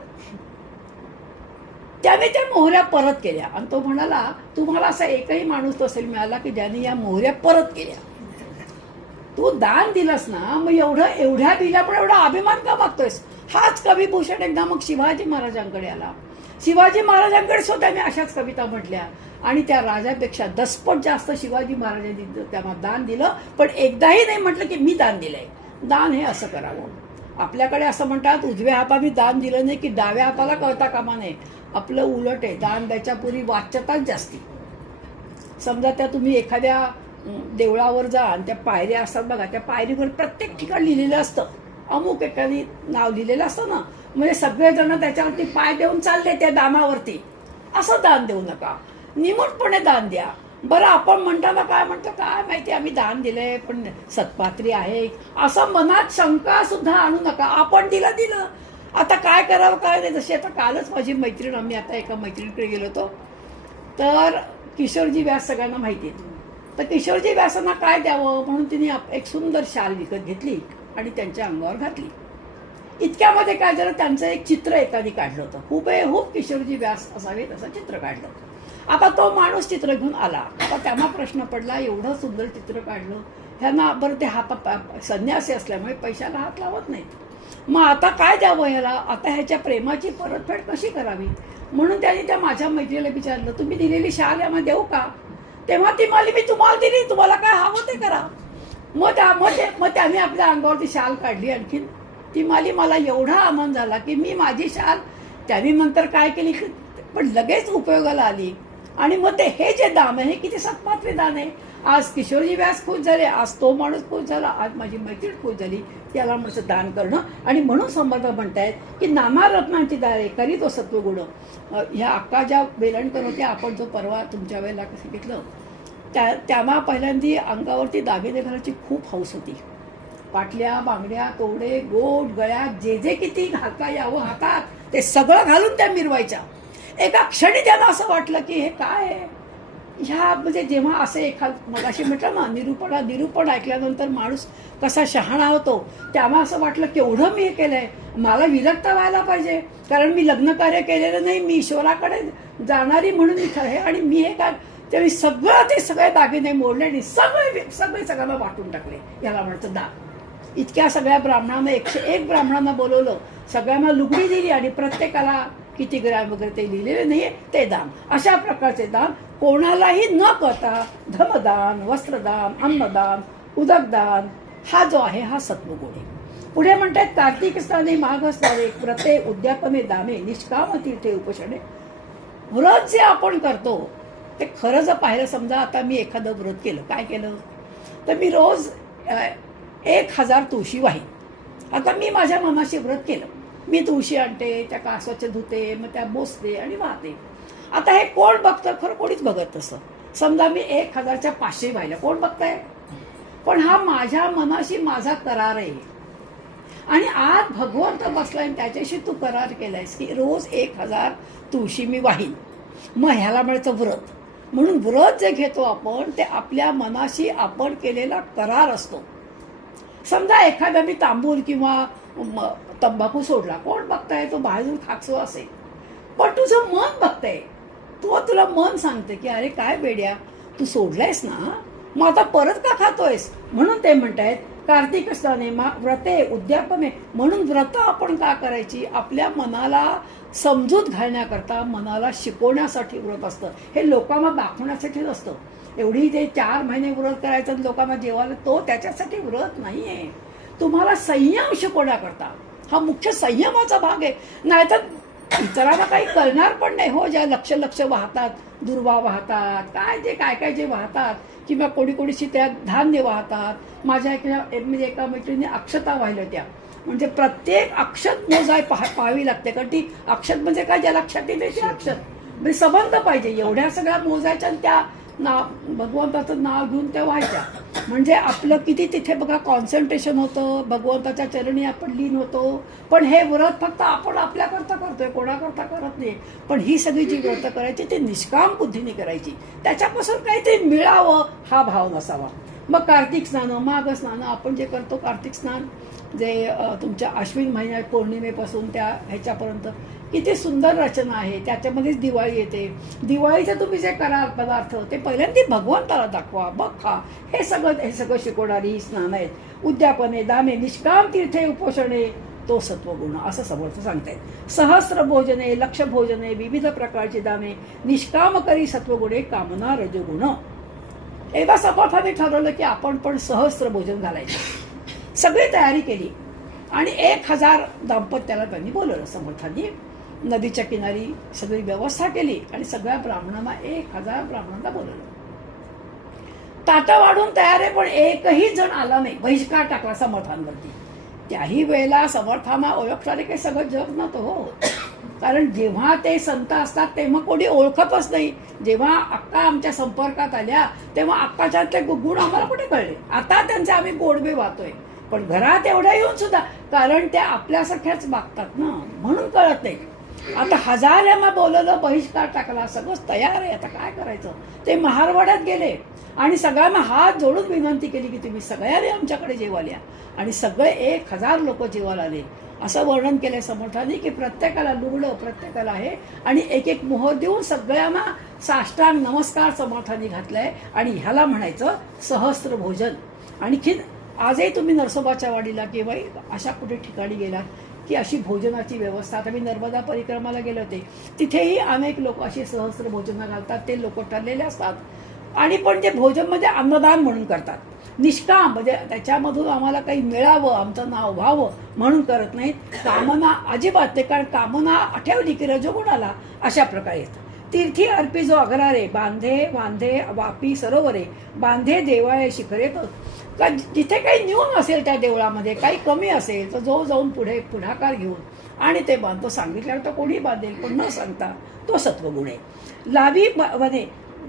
त्याने त्या मोहऱ्या परत केल्या. आणि तो म्हणाला, तुम्हाला असा एकही माणूस नसेल मिळाला की ज्याने या मोहऱ्या परत केल्या. तू दान दिलंस ना, मग एवढ्या दिल्या पण एवढा अभिमान का मागतोयस? हाच कविभूषण एकदा मग शिवाजी महाराजांकडे आला. शिवाजी महाराजांकडे सुद्धा त्याने अशाच कविता म्हटल्या आणि त्या राजापेक्षा 10 पट जास्त शिवाजी महाराजांनी त्यांना दान दिलं. पण एकदाही नाही म्हटलं की मी दान दिलंय. दान हे असं करावं. आपल्याकडे असं म्हणतात, उजव्या हाताने दान दिलं नाही की डाव्या हाताला कळता कामा नये. आपलं उलट आहे. दान द्यायच्या पूर्वी वाच्यताच जास्ती. समजा त्या तुम्ही एखाद्या देवळावर जा आणि त्या पायऱ्या असतात बघा, त्या पायरीवर प्रत्येक ठिकाणी लिहिलेलं असतं, अमुक एकाने नाव लिहिलेलं असतं ना. म्हणजे सगळेजण त्याच्यावरती पाय देऊन चालले त्या दानावरती. असं दान देऊ नका, निमूटपणे दान द्या. बरं, आपण म्हणताना काय म्हणतो, काय माहिती आम्ही दान दिलंय पण सत्पात्री आहे असं मनात शंका सुद्धा आणू नका. आपण दिलं. आता काय करावं काय नाही. जशी आता कालच माझी मैत्रीण, आम्ही आता एका मैत्रिणीकडे गेलो होतो. तर किशोरजी व्यास सगळ्यांना माहिती आहे. तर किशोरजी व्यासांना काय द्यावं म्हणून तिने एक सुंदर शाल विकत घेतली आणि त्यांच्या अंगावर घातली. इतक्यामध्ये काय झालं, त्यांचं एक चित्र एकाने काढलं होतं. हुबेहूब किशोरजी व्यास असावे तसं चित्र काढलं होतं. आता तो माणूस चित्र घेऊन आला. आता त्यांना प्रश्न पडला, एवढं सुंदर चित्र काढलं ह्यांना. बरं, ते संन्यासी असल्यामुळे पैशाला हात लावत नाहीत. मग आता काय द्यावं ह्याला? आता ह्याच्या प्रेमाची परतफेड कशी करावी? म्हणून त्यांनी त्या माझ्या मैत्रिणीला विचारलं, तुम्ही दिलेली शाल यांना देऊ का? तेव्हा ती म्हणाली, मी तुम्हाला दिली, तुम्हाला काय हवं ते करा. मग त्याने आपल्या अंगावरती शाल काढली. आणखीन ती म्हणाली, मला एवढा आनंद झाला की मी माझी शाल, त्याने नंतर काय केली पण लगेच उपयोगाला आली. आणि मग ते हे जे दान आहे किती सत्पात्री दान आहे. आज किशोरजी व्यास खुश झाले, आज तो माणूस खुश झाला, आज माझी मैत्रीण खुश झाली. त्याला म्हणजे दान करणं. आणि म्हणून समर्थ म्हणतायत की नाना रत्नांची दारे करी तो सत्वगुण. ह्या अक्का ज्या वेलणकर होत्या, आपण जो परवा तुमच्या वेळेला सांगितलं, त्यांना पहिल्यांदी अंगावरती दागिने घालायची खूप हौस होती. पाटल्या, बांगड्या, तोडे, गोट, गळ्यात जे जे किती घालता यावं हातात ते सगळं घालून त्या मिरवायच्या. एका क्षणी त्यांना असं वाटलं की हे काय आहे. ह्या म्हणजे जेव्हा असे मगाशी म्हटलं ना, निरूपण ऐकल्यानंतर माणूस कसा शहाणा होतो, तेव्हा असं वाटलं केवढं मी हे केलंय, मला विरक्त व्हायला पाहिजे. कारण मी लग्न कार्य केलेलं नाही, मी ईश्वराकडे जाणारी म्हणून इथं आहे. आणि मी हे काय त्यावेळी सगळं ते सगळे दागिने मोडले आणि सगळे सगळ्यांना वाटून टाकले. याला म्हणतं दान. इतक्या सगळ्या ब्राह्मणांना 101 ब्राह्मणांना बोलवलं, सगळ्यांना लुगडी दिली आणि प्रत्येकाला किती ग्रॅम वगैरे ते लिहिलेले नाहीये ते दान. अशा प्रकारचे दान कोणालाही न करता धमदान, वस्त्रदान, अन्नदान, उदकदान हा जो आहे हा सत्वगुण आहे. पुढे म्हणतात कार्तिक स्नाने माघ स्नाने व्रते उद्यापने दाने निष्काम तीर्थे उपोषणे. व्रत जे आपण करतो ते खरं जर पाहिलं, समजा आता मी एखादं व्रत केलं, काय केलं तर मी रोज 1000 तुळशी वाहीन. आता मी माझ्या मनाशी व्रत केलं, मी तुळशी आणते, त्या कासवाचे धुते, मग त्या बोसते आणि वाहते. आता हे कोण बघतं? खरं कोणीच बघत तसं. समजा मी 1000च्या 500 वाहिल्या, कोण बघताय? पण हा माझ्या मनाशी माझा करार आहे. आणि आज भगवंत बसलाय आणि त्याच्याशी तू करार केलायस की रोज 1000 तुळशी मी वाहीन. मग ह्याला म्हणायचं व्रत. म्हणून व्रत जे घेतो आपण ते आपल्या मनाशी आपण केलेला करार असतो. समजा एखादा मी तांबूल किंवा तंबाखू सोडला, कोण बघताय? तो बाहेरून खाकसो असेल, पण तुझं मन बघताय. तुला मन सांगते की अरे काय बेड्या, तू सोडलायस ना, मग आता परत का खातोयस? म्हणून ते म्हणतायत कार्तिक स्नाने व्रते उद्यापने. म्हणून व्रत आपण का करायची? आपल्या मनाला समजूत घालण्याकरता, मनाला शिकवण्यासाठी व्रत असतं. हे लोकांना दाखवण्यासाठी नसतं. एवढी ते 4 महिने व्रत करायचं लोकांना जेवायला, तो त्याच्यासाठी व्रत नाहीये. तुम्हाला संयम शिकवण्याकरता हा मुख्य संयमाचा भाग आहे. नाहीतर इतरांना काही कळणार पण नाही. हो, ज्या लक्ष वाहतात, दुर्वा वाहतात, काय जे वाहतात, किंवा कोणीशी त्या धान्य वाहतात. माझ्या एका मैत्रिणी अक्षता वाहिल्या त्या. म्हणजे प्रत्येक अक्षत मोजाय पाहावी लागते, कारण ती अक्षत म्हणजे काय, ज्या लक्षात येते ते अक्षत म्हणजे संबंध पाहिजे. एवढ्या सगळ्या मोजायच्या आणि त्या भगवंताचं नाव घेऊन त्या व्हायच्या. म्हणजे आपलं किती तिथे बघा कॉन्सन्ट्रेशन होतं, भगवंताच्या चरणी आपण लीन होतो. पण हे व्रत फक्त आपण आपल्याकरता करतोय, कोणाकरता करत नाही. पण ही सगळी जी व्रत करायची ती निष्काम बुद्धीने करायची, त्याच्यापासून काहीतरी मिळावं हा भाव नसावा. मग कार्तिक स्नान, माघ स्नान आपण जे करतो, कार्तिक स्नान जे तुमच्या अश्विन महिन्यात पौर्णिमेपासून त्या ह्याच्यापर्यंत किती सुंदर रचना आहे. त्याच्यामध्येच दिवाळी येते. दिवाळीचे तुम्ही जे कराल पदार्थ ते पहिल्यांदा भगवंताला दाखवा, मग खा. हे सगळं शिकवणारी ही स्नान आहेत. उद्यापने दाने निष्काम तीर्थे उपोषणे तो सत्वगुण असं समर्थ सांगतायत. सहस्र भोजने लक्ष भोजने विविध प्रकारची दाने निष्काम करी सत्वगुणे कामना रजगुण. एकदा समर्थाने ठरवलं की आपण पण सहस्र भोजन घालायचं. सगळी तयारी केली आणि 1000 दाम्पत्याला त्यांनी बोलवलं. समर्थांनी नदीच्या किनारी सगळी व्यवस्था केली आणि सगळ्या ब्राह्मणांना 1000 ब्राह्मणांना बोलवलं. ताटं वाढून तयार आहे, पण एकही जण आला नाही. बहिष्कार टाकला समर्थांवरती. त्याही वेळेला समर्थांना ओळखणारे काही सगळं जग नव्हतं हो. कारण जेव्हा ते संत असतात तेव्हा कोणी ओळखतच नाही. जेव्हा अक्का आमच्या संपर्कात आल्या तेव्हा अक्काच्या ते गुण आम्हाला कुठे कळले. आता त्यांचे आम्ही गोडवे वाहतोय, पण घरात एवढ्या येऊन सुद्धा, कारण त्या आपल्यासारख्याच वागतात ना, म्हणून कळत नाही. आता 1000 यांना बोलवलं, बहिष्कार टाकला, सगळंच तयार आहे. आता काय करायचं? ते महारवाड्यात गेले आणि सगळ्यांना हात जोडून विनंती केली की तुम्ही सगळ्यांनी आमच्याकडे जेवायला. आणि सगळे 1000 लोक जेवायला आले. असं वर्णन केलंय समर्थांनी की प्रत्येकाला लुगडं प्रत्येकाला आहे आणि एक मोहर देऊन सगळ्यांना साष्टांग नमस्कार समर्थांनी घातलाय. आणि ह्याला म्हणायचं सहस्त्र भोजन. आणखीन आजही तुम्ही नरसोबाच्या वाडीला किंवा अशा कुठे ठिकाणी गेलात की अशी भोजनाची व्यवस्था. आता मी नर्मदा परिक्रमाला गेले होते, तिथेही अनेक लोक अशी सहस्त्र भोजनं घालतात. ते लोक ठरलेले असतात आणि पण ते भोजन म्हणजे अन्नदान म्हणून करतात. निष्काम म्हणजे त्याच्यामधून आम्हाला काही मिळावं, आमचं नाव व्हावं म्हणून करत नाहीत. कामना अजिबात नाही, कारण कामना आठवली की रजोगुणाला अशा प्रकारे येतात. तीर्थी अर्पी जो अग्रारे बांधे वांधे वापी सरोवरे बांधे देवाळे शिखरे. का जिथे काही न्यून असेल त्या देवळामध्ये, काही कमी असेल तर जो जाऊन पुढाकार घेऊन आणि ते बांधतो. सांगितल्यावर तर कोणी बांधेल, पण न सांगता तो सत्वगुण आहे. लावी वने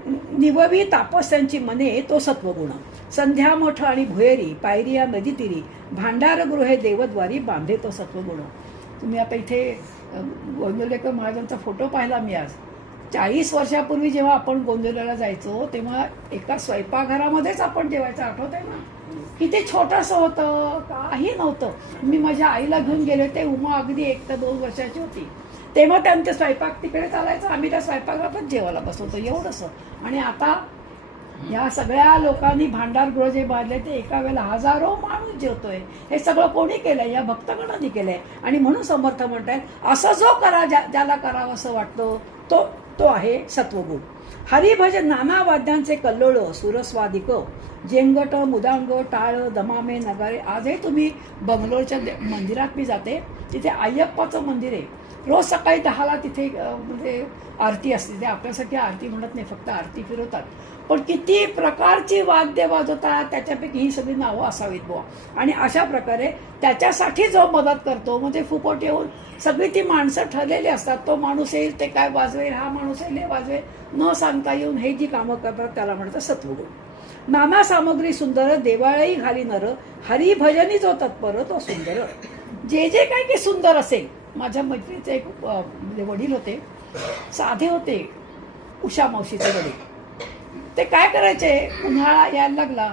निववी तापस्यांची मने तो सत्वगुण. संध्या मठ आणि भुयेरी पायरिया नदी तीरी भांडारगृहे देवद्वारी बांधे तो सत्वगुण. तुम्ही आता इथे गोंदवलेकर महाराजांचा फोटो पाहिला मी आज. 40 वर्षापूर्वी जेव्हा आपण गोंदवल्याला जायचो तेव्हा एका स्वयंपाकघरामध्येच आपण जेवायचं. आठवत आहे ना? किती छोटंसं होतं, काही नव्हतं. मी माझ्या आईला घेऊन गेले ते. उमा अगदी 1 ते 2 वर्षाची होती. तेव्हा त्यांचे स्वयंपाक तिकडे चालायचं, आम्ही त्या स्वयंपाकात जेवायला बसवतो एवढंसं. आणि आता या सगळ्या लोकांनी भांडारगृह जे बांधले ते एका वेळेला हजारो माणूस जेवतोय. हे सगळं कोणी केलंय? या भक्तगणांनी केलंय. आणि म्हणून समर्थ म्हणतायत असं जो करा ज्याला करावं असं वाटतं तो आहे सत्वगुण. हरिभजन नाना वाद्यांचे कल्लोळ सुरस्वादिक जेंगट मुदांग टाळ दमामे नगारे. आजही तुम्ही बंगलोरच्या मंदिरात मी जाते, तिथे अय्यप्पाचं मंदिर आहे. रोज सकाळी 10ला तिथे म्हणजे आरती असते. ते आपल्यासाठी आरती म्हणत नाही, फक्त आरती फिरवतात. पण किती प्रकारची वाद्य वाजवतात, त्याच्यापैकी ही सगळी नावं असावीत बुवा. आणि अशा प्रकारे त्याच्यासाठी जो मदत करतो, म्हणजे फुकट येऊन सगळी ती माणसं ठरलेली असतात. तो माणूस येईल ते काय वाजवेल, हा माणूस येईल हे वाजवेल, न सांगता येऊन हे जी कामं करतात त्याला म्हणतात सत्वगुण. नाना सामग्री सुंदर देवाळही घाली नर हरिभजनी जो तत्पर तो सुंदर. जे जे काही की सुंदर असेल. माझ्या मैत्रिणीचे एक म्हणजे वडील होते, साधे होते, उषा मावशीचे वडील. ते काय करायचे, उन्हाळा यायला लागला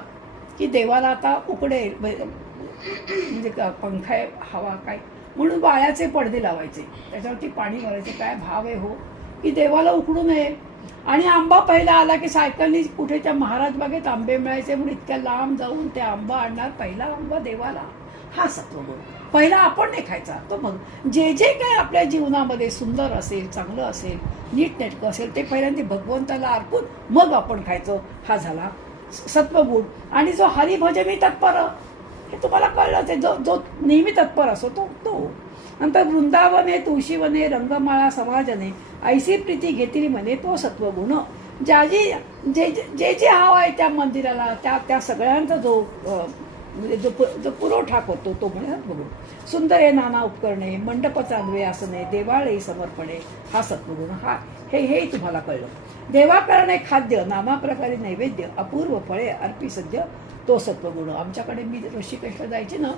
की देवाला आता उकडेल म्हणजे पंखा हवा काय म्हणून वाळ्याचे पडदे लावायचे, त्याच्यावरती पाणी भरायचे. काय भाव आहे हो की देवाला उकडू नये. आणि आंबा पहिला आला की सायकलनी कुठे त्या महाराज बागेत आंबे मिळायचे म्हणून इतक्या लांब जाऊन ते आंबा आणणार. पहिला आंबा देवाला, हा सत्वगुण. पहिला आपण नाही खायचा, तो मग जे जे काही आपल्या जीवनामध्ये सुंदर असेल, चांगलं असेल, नीटनेटकं असेल ते पहिल्यांदा भगवंताला अर्पून मग आपण खायचं. हा झाला सत्वगुण. आणि जो हरिभजनी तत्पर, हे तुम्हाला कळलंच आहे, जो नेहमी तत्पर असो तो. नंतर वृंदावने तुळशीवने रंगमाळा समाजने ऐसी प्रीती घेतली म्हणे तो सत्वगुण. जे जे हवा आहे त्या मंदिराला, त्या सगळ्यांचा म्हणजे जो पुरवठा करतो तो म्हणजे सत्वगुण. सुंदर हे नाना उपकरणे मंडप चांदवे आसने देवाळे समर्पणे हा सत्वगुण. हा हे तुम्हाला कळलं. देवाकरणे खाद्य नाना प्रकारे नैवेद्य अपूर्व फळे अर्पी सद्य तो सत्वगुण. आमच्याकडे मी ऋषिकेशला जायची ना,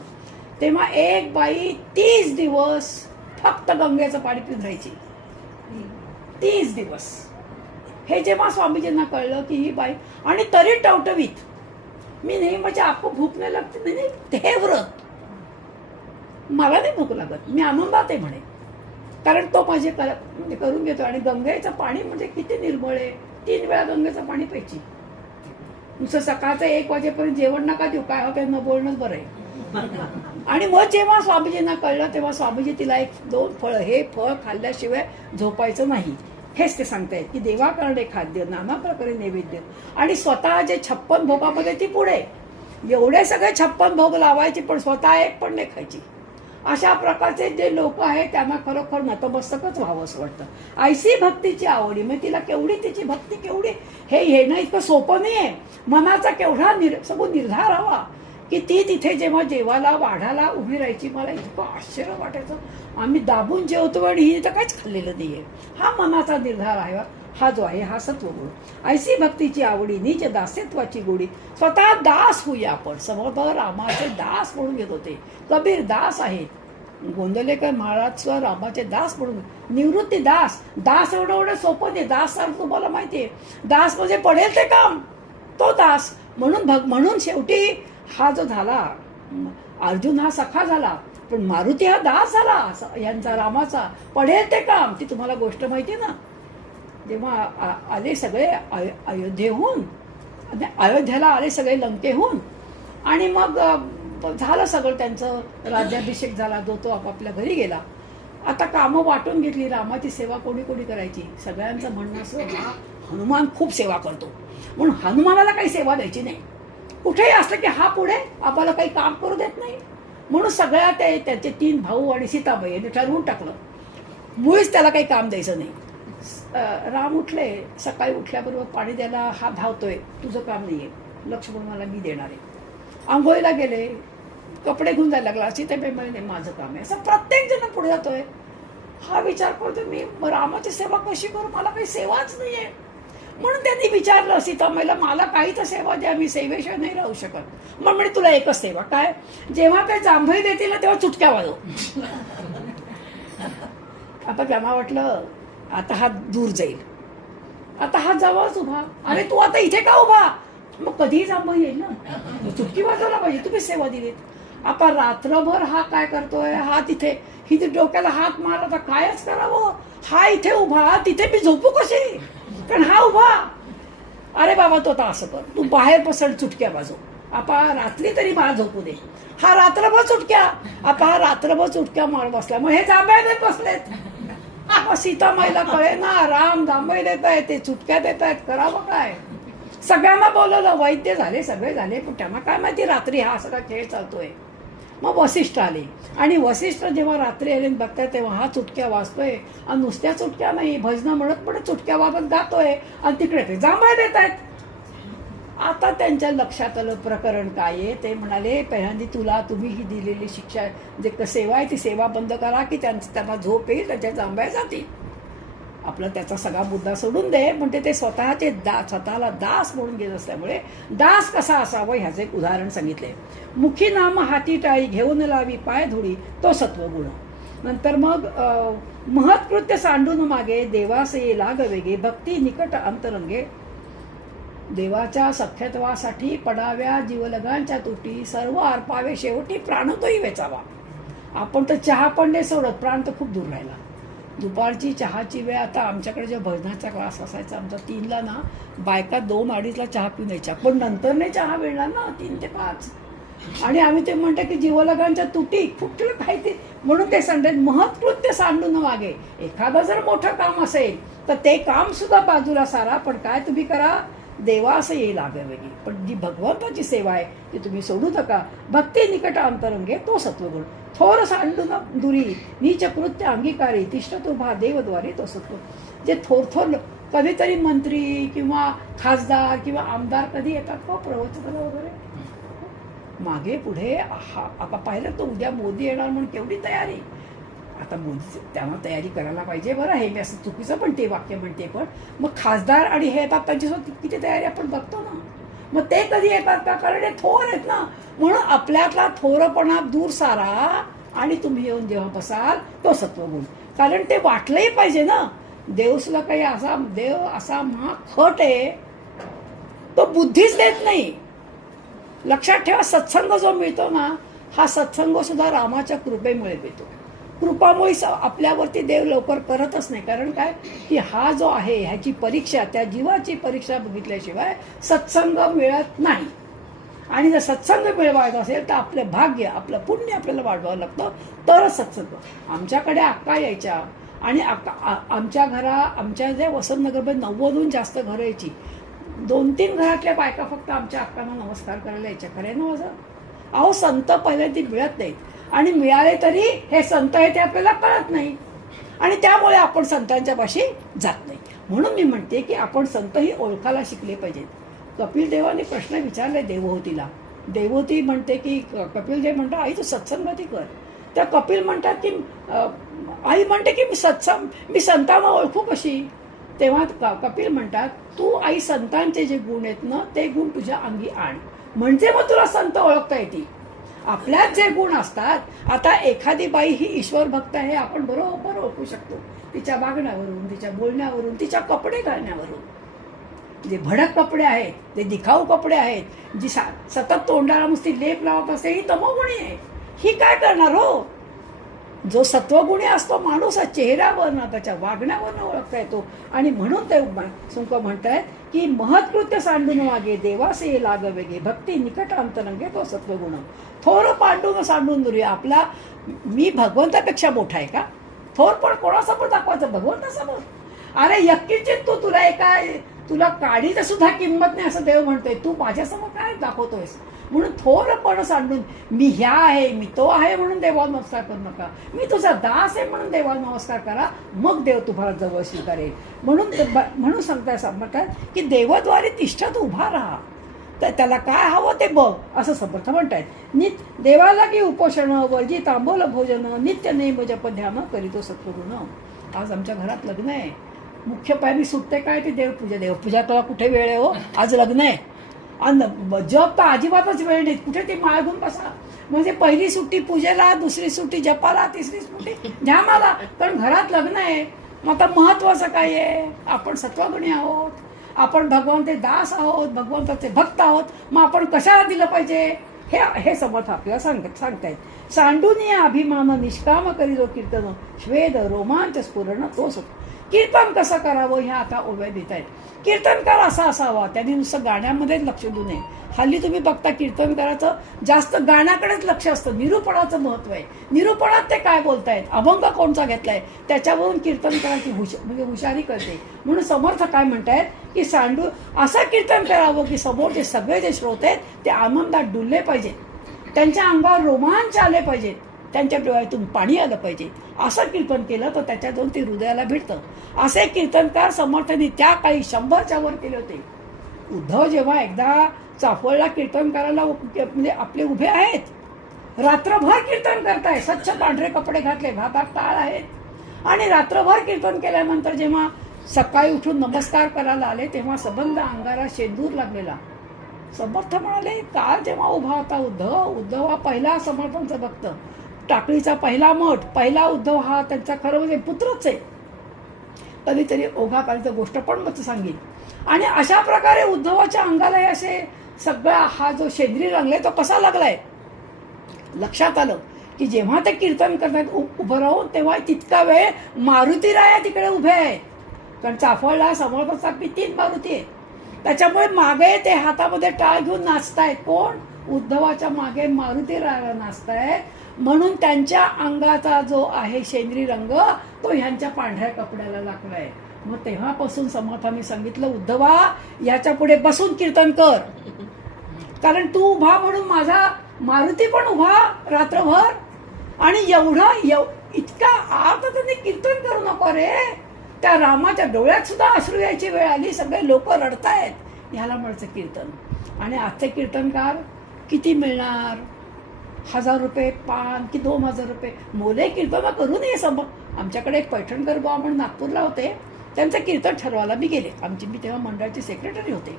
तेव्हा एक बाई 30 दिवस फक्त गंगेचं पाणी पिऊन राहायची. 30 दिवस. हे जेव्हा स्वामीजींना कळलं की ही बाई, आणि तरी टवटवीत. मी नाही म्हणजे आपको भूक नाही लागते, नाही ते व्रत मला नाही भूक लागत, मी आनंदात आहे म्हणे. कारण तो माझे म्हणजे करून घेतो. आणि गंगेचं पाणी म्हणजे किती निर्मळ आहे. 3 वेळा गंगेचं पाणी प्यायची. नुसतं सकाळचं 1 वाजेपर्यंत जेवण नका देऊ, काय होतं न बोलणंच बरं आहे. आणि मग जेव्हा स्वामीजींना कळलं तेव्हा स्वामीजी तिला 1-2 फळ, हे फळ खाल्ल्याशिवाय झोपायचं नाही, हेच ते सांगतायत की देवाकरणे खाद्य नाना प्रकारे नैवेद्य. आणि स्वतः जे 56 भोगामध्ये ती पुढे, एवढे सगळे 56 भोग लावायचे पण स्वतः एक पण नाही खायची. अशा प्रकारचे जे लोक आहेत त्यांना खरोखर नतमस्तकच व्हावं असं वाटतं. ऐशी भक्तीची आवडी, मग तिला केवढी तिची भक्ती केवढी, हे येणं इतकं सोपं नाहीये. मनाचा केवढा सगळं निर्धार हवा की ती तिथे जेव्हा जेवायला वाढायला उभी राहायची. मला इतकं आश्चर्य वाटायचं, आम्ही दाबून जेवतो आणि ही तर काहीच खाल्लेलं नाहीये. हा मनाचा निर्धार आहे, हा जो आहे हा सत्वगुण. ऐशी भक्तीची आवडी निज दास्यत्वाची गोडी स्वतः दास होऊया आपण. समर्थ रामाचे दास म्हणून घेत होते. कबीर दास आहेत. गोंदवलेकर महाराज रामाचे दास म्हणून. निवृत्ती दास. दास एवढं सोपं नाही. दास तर तुम्हाला माहितीये, दास म्हणजे पडेल ते काम, तो दास. म्हणून शेवटी हा जो झाला, अर्जुन हा सखा झाला, पण मारुती हा दास झाला यांचा, रामाचा. पडेल ते काम, ती तुम्हाला गोष्ट माहिती ना. जेव्हा आले सगळे अयोध्येहून, अयोध्येला आले सगळे लंकेहून, आणि मग झालं सगळं त्यांचं, राज्याभिषेक झाला, जो तो आपापल्या घरी गेला. आता कामं वाटून घेतली. रामाची सेवा कोणी कोणी करायची. सगळ्यांचं म्हणणं असं, हा हनुमान खूप सेवा करतो म्हणून हनुमानाला काही सेवा द्यायची नाही. कुठेही असलं की हा पुढे आपल्याला काही काम करू देत नाही. म्हणून सगळ्या त्याचे 3 भाऊ आणि सीताबाई यांनी ठरवून टाकलं, मुळीच त्याला काही काम द्यायचं नाही. राम उठले, सकाळी उठल्याबरोबर पाणी द्यायला हा धावतोय, तुझं काम नाहीये, लक्ष्मण मला मी देणार आहे. आंघोळीला गेले, कपडे घेऊन जायला लागला, सीताबाई म्हणे माझं काम आहे. असं प्रत्येक जण पुढे जातोय. हा विचार करतो, मी रामाची सेवा कशी करू, मला काही सेवाच नाहीये. म्हणून त्यांनी विचारलं सीताबाईला, मला काही तर सेवा द्या, मी सेवेशिवाय नाही राहू शकत. मग म्हणजे तुला एकच सेवा, काय, जेव्हा ते जांभई देतील ना तेव्हा चुटक्या वाजव. आता त्यांना वाटलं आता हा दूर जाईल, आता हा जवळच उभा. अरे तू आता इथे का उभा, मग कधीही जांभई येईल ना, चुटकी वाजवला पाहिजे, तुम्ही सेवा दिलीत. आपण रात्रभर हा काय करतोय, हा तिथे हिथे डोक्याला हात मारला तर कायच करावं, हा इथे उभा तिथे मी झोपू कशी, कारण हा उभा. अरे बाबा तो आता असं कर, तू बाहेर पसंत चुटक्या वाजव, आपा रात्री तरी मला झोपू दे. हा रात्रभर चुटक्या, आपा हा रात्रभर चुटक्या मार बसला. मग हे जांभया देत बसलेत. सीतामाईला कळे ना, राम जांभई देत आहेत, ते चुटक्या देत आहेत, करावं काय. सगळ्यांना बोलवलं, वैद्य झाले, सगळे झाले, पण त्यांना काय माहिती रात्री हा सगळा खेळ चालतोय. मग वसिष्ठ आले, आणि वसिष्ठ जेव्हा रात्री आले बघताय तेव्हा हा चुटक्या वाजतोय, आणि नुसत्या चुटक्या नाही, भजनं म्हणत म्हणत चुटक्या वाजत गातोय, आणि तिकडे ते जांभया देत आहेत. आता त्यांच्या लक्षात आलं प्रकरण काय आहे. ते म्हणाले, पहिल्यांदा तुम्ही ही दिलेली शिक्षा जे सेवा आहे ती सेवा बंद करा, की त्यांना झोप येईल, त्यांच्या जांभया जातील. आपला त्याचा सगळा मुद्दा सोडून दे, म्हणजे ते स्वतःला दास म्हणून घेत असल्यामुळे दास कसा असावा ह्याचं एक उदाहरण सांगितले. मुखी नाम हाती टाळी, घेऊन लावी पाय धुळी, तो सत्वगुण. नंतर मग महत्कृत्य सांडून मागे, देवासे लाग वेगे, भक्ती निकट अंतरंगे. देवाच्या सख्यत्वासाठी पडाव्या जीवलगांच्या तुटी, सर्व अर्पावे शेवटी प्राणतोही वेचावा. आपण तर चहा पण नाही सोडत, प्राण तर खूप दूर राहिला. दुपारची चहाची वेळ, आता आमच्याकडे जेव्हा भजनाचा क्लास असायचा आमचा 3ला ना, बायका 2-2:30ला चहा पिऊन यायच्या, पण नंतर नाही चहा मिळणार ना 3 ते 5. आणि आम्ही ते म्हणतो की जीवलगांच्या तुटी कुठलं काय ते, म्हणून ते सांगतात महत्कृत्य सांडून मागे. एखादं जर मोठं काम असेल तर ते काम सुद्धा बाजूला सारा, पण काय तुम्ही करा, देवास येईल वेगळी. पण जी भगवंताची सेवा आहे ती तुम्ही सोडू नका. भक्ती निकट अंतरंगे, तो सत्वगुण. थोर सांडून दुरी, नीच कृत्य अंगीकारी, तिष्ठत उभा देवद्वारे, तो सत्व. जे थोर कधीतरी मंत्री किंवा खासदार किंवा आमदार कधी येतात का प्रवचनाला वगैरे, मागे पुढे आता पाहिलं तर उद्या मोदी येणार म्हणून केवढी तयारी. आता मोदी त्यांना तयारी करायला पाहिजे, बरं हे मी असं चुकीचं पण ते वाक्य म्हणते, पण मग खासदार आणि हे येतात त्यांच्यासोबत किती तयारी आपण बघतो ना. मग ते कधी येतात का, कारण हे थोर आहेत ना. म्हणून आपल्यातला थोरपणा दूर सारा, आणि तुम्ही येऊन जेव्हा बसाल तो सत्वगुण. कारण ते वाटलंही पाहिजे ना, देव सुद्धा काही असा देव असा खट आहे, तो बुद्धीच देत नाही. लक्षात ठेवा, सत्संग जो मिळतो ना, हा सत्संग सुद्धा रामाच्या कृपेमुळे मिळतो. कृपामुळे आपल्यावरती देव लवकर करतच नाही. कारण काय, की हा जो आहे ह्याची परीक्षा, त्या जीवाची परीक्षा बघितल्याशिवाय सत्संग मिळत नाही. आणि जर सत्संग मिळवायचा असेल तर आपलं भाग्य, आपलं पुण्य आपल्याला वाढवावं लागतं, तरच सत्संग. आमच्याकडे अक्का यायच्या, आणि आमच्या जे वसंतनगरमध्ये 90हून जास्त घरं यायची. 2-3 घरातल्या बायका फक्त आमच्या अक्कांना नमस्कार करायला यायच्या. खरे ना माझं, अहो संत पहिल्यांदा मिळत नाहीत, आणि मिळाले तरी हे संत आहे ते आपल्याला कळत नाही, आणि त्यामुळे आपण संतांच्या पाशी जात नाही. म्हणून मी म्हणते की आपण संत ही ओळखायला शिकले पाहिजेत. कपिल देवाने प्रश्न विचारले देवहूतीला. देवहूती म्हणते की कपिल देव म्हणतात, आई तू सत्संगती कर. तर कपिल म्हणतात की आई म्हणते की मी संतांना ओळखू कशी. तेव्हा कपिल म्हणतात, तू आई संतांचे जे गुण आहेत ना ते गुण तुझ्या अंगी आण, म्हणजे मग तुला संत ओळखता येतील. आपल्यात जे गुण असतात, आता एखादी बाई ही ईश्वर भक्त आहे आपण बरोबर ओळखू शकतो, तिच्या वागण्यावरून, तिच्या बोलण्यावरून, तिच्या कपडे घालण्यावरून. जे भडक कपडे आहेत, जे दिखाऊ कपडे आहेत, जी सतत तोंडाला नुसती लेप लावत असते, ही तमोगुणी आहे. ही काय करणार हो. जो सत्वगुणी असतो माणूस चेहऱ्यावरनं, त्याच्या वागण्यावरनं ओळखता येतो. आणि म्हणून ते सुंक म्हणतायत की महत्कृत्य सांडून मागे, देवासे लाग वेगे, भक्ती निकट अंतरंगे, तो सत्वगुण. थोर पांडून सांडून दुरी. आपला मी भगवंतापेक्षा मोठा आहे का. थोर पण कोणासमोर दाखवायचं, भगवंतासमोर. अरे यक्कीचे तुला काडीचं सुद्धा किंमत नाही असं देव म्हणतोय, तू माझ्यासमोर काय दाखवतोयस. म्हणून थोरपण सांडून, मी ह्या आहे, मी तो आहे म्हणून देवाला नमस्कार करू नका. मी तुझा दास आहे म्हणून देवाला नमस्कार करा, मग देव तुम्हाला जवळ स्वीकारेल. म्हणून सांगतात की देवाद्वारे तिष्ठत उभा राहा, तर त्याला काय हवं ते बघ, असं समर्थ म्हणतायत. देवाला की उपोषण, वर्जी तांबोल भोजन, नित्य नेम जप ध्यान करीतो सत्वगुण. आज आमच्या घरात लग्न आहे, मुख्य पायरी सुटते काय ते देवपूजा. देवपूजा तुला कुठे वेळ आहे हो, आज लग्न आहे. आणि जप तर अजिबातच वेळ नाही, कुठे ती माळ घेऊन बसा. म्हणजे पहिली सुट्टी पूजेला, दुसरी सुट्टी जपाला, तिसरी सुट्टी ध्यानाला, कारण घरात लग्न आहे. मग आता महत्वाचं काय आहे, आपण सत्वगुणी आहोत, आपण भगवंताचे दास आहोत, भगवंताचे भक्त आहोत. मग आपण कशाला दिलं पाहिजे, हे समर्थ आपल्याला सांगतायत. सांडून या अभिमान निष्काम करी जो कीर्तन, श्वेद रोमांच स्फुरण तो सुख. कीर्तन कसं करावं ह्या आता ओव्या देत आहेत. कीर्तनकार असा असावा, त्यांनी नुसतं गाण्यामध्येच लक्ष देऊ नये. हल्ली तुम्ही बघता कीर्तनकाराचं जास्त गाण्याकडेच लक्ष असतं. निरूपणाचं महत्व आहे. निरूपणात ते काय बोलतायत, अभंग कोणचा घेतलाय, त्याच्यावरून कीर्तनकाराची म्हणजे हुशारी कळते. म्हणून समर्थ काय म्हणतायत की सांडू असं कीर्तन करावं की समोरचे सगळे जे श्रोते आहेत ते आनंदात डुलले पाहिजेत, त्यांच्या अंगावर रोमांच आले पाहिजेत, त्यांच्या डोळ्यातून पाणी आलं पाहिजे. असं कीर्तन केलं तर त्याच्यातून ते हृदयाला भिडतं. असे कीर्तनकार समर्थांनी त्या काळी 100च्या वर केले होते. उद्धव जेव्हा एकदा चाफळला कीर्तन करायला म्हणजे आपले उभे आहेत, रात्रभर कीर्तन करताय, स्वच्छ पांढरे कपडे घातले, हातात टाळ आहेत आणि रात्रभर कीर्तन केल्यानंतर जेव्हा सकाळी उठून नमस्कार करायला आले तेव्हा सबंध अंगारा शेंदूर लागलेला. समर्थ म्हणाले, काल जेव्हा उभा होता उद्धव हा पहिला समर्थांचा भक्त, टाकळीचा पहिला मठ, पहिला उद्धव हा त्यांचा खरं म्हणजे पुत्रच आहे. कधीतरी ओघाकालीचं गोष्ट पण मग सांगेल. आणि अशा प्रकारे उद्धवाच्या अंगाला असे सगळा हा जो शेंद्री रंगलाय तो कसा लागलाय, लक्षात आलं की जेव्हा ते कीर्तन करतात उभं राहून तेव्हा तितका वेळ मारुतीराया तिकडे उभे आहेत. कारण चाफळला समर्थांचा 3 मारुती आहे, त्याच्यामुळे मागे ते हातामध्ये टाळ घेऊन नाचतायत. कोण? उद्धवाच्या मागे मारुतीरायाला नाचतायत. म्हणून त्यांच्या अंगाचा जो आहे शेंद्री रंग तो ह्यांच्या पांढऱ्या कपड्याला लागलाय. मग तेव्हापासून समर्थांनी सांगितलं, उद्धवा याच्या पुढे बसून कीर्तन कर, कारण तू उभा म्हणून माझा मारुती पण उभा रात्रभर. आणि इतका आता त्यांनी कीर्तन करू नको रे. त्या रामाच्या डोळ्यात सुद्धा अश्रू यायची वेळ आली, सगळे लोक रडतायत. ह्याला म्हणायचं कीर्तन. आणि आजचे कीर्तनकार किती मिळणार, 1000 रुपये, 5 की 2000 रुपये मोले कीर्तन करू नये. आमच्याकडे एक पैठणकर बुवा म्हणून नागपूरला होते, त्यांचं कीर्तन ठरवायला मी गेले. मी तेव्हा मंडळाचे सेक्रेटरी होते.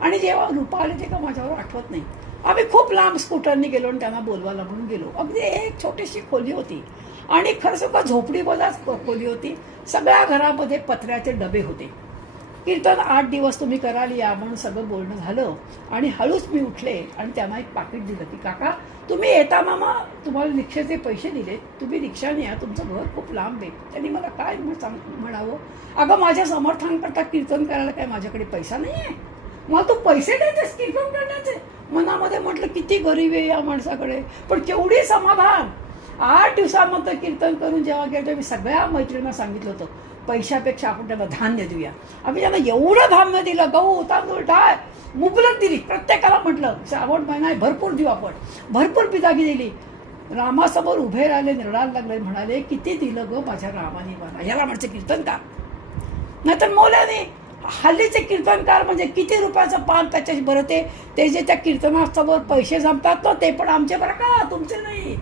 आणि जेव्हा रूपा आले ते का माझ्यावर आठवत नाही, आम्ही खूप लांब स्कूटरनी गेलो आणि त्यांना बोलवायला म्हणून गेलो. अगदी एक छोटीशी खोली होती आणि खरं सुद्धा झोपडीमध्येच खोली होती. सगळ्या घरामध्ये पत्र्याचे डबे होते. कीर्तन 8 दिवस तुम्ही कराल या म्हणून सगळं बोलणं झालं. आणि हळूच मी उठले आणि त्यांना एक पाकिट दिलं की काका तुम्ही येता मामा तुम्हाला रिक्षेचे पैसे दिले, तुम्ही रिक्षाने या, तुमचं घर खूप लांब आहे. त्यांनी मला काय म्हणावं, अगं माझ्या समर्थांकरता कीर्तन करायला काय माझ्याकडे पैसा नाही आहे, मला तू पैसे देतेस कीर्तन करण्याचे. मनामध्ये म्हटलं किती गरीब आहे या माणसाकडे, पण केवढी समाधान. 8 दिवसामध्ये कीर्तन करून जेव्हा गेलो मी सगळ्या मैत्रिणींना सांगितलं होतं पैशापेक्षा आपण त्यांना धान्य देऊया. आम्ही त्यांना एवढं धान्य दिलं, गहू तांदूळ डाळ मुबलक दिली. प्रत्येकाला म्हटलं श्रावण महिना आहे भरपूर देऊ आपण, भरपूर बिदागी दिली. रामासमोर उभे राहिले, रडायला लागले, म्हणाले किती दिलं ग माझ्या रामाने मला. याला म्हणजे कीर्तनकार. नाहीतर मौलाने हल्लीचे कीर्तनकार म्हणजे किती रुपयाचं पान त्याच्याशी बरं ते जे त्या कीर्तनासमोर पैसे जमतात ना ते पण आमचे बरं का, तुमचे नाही.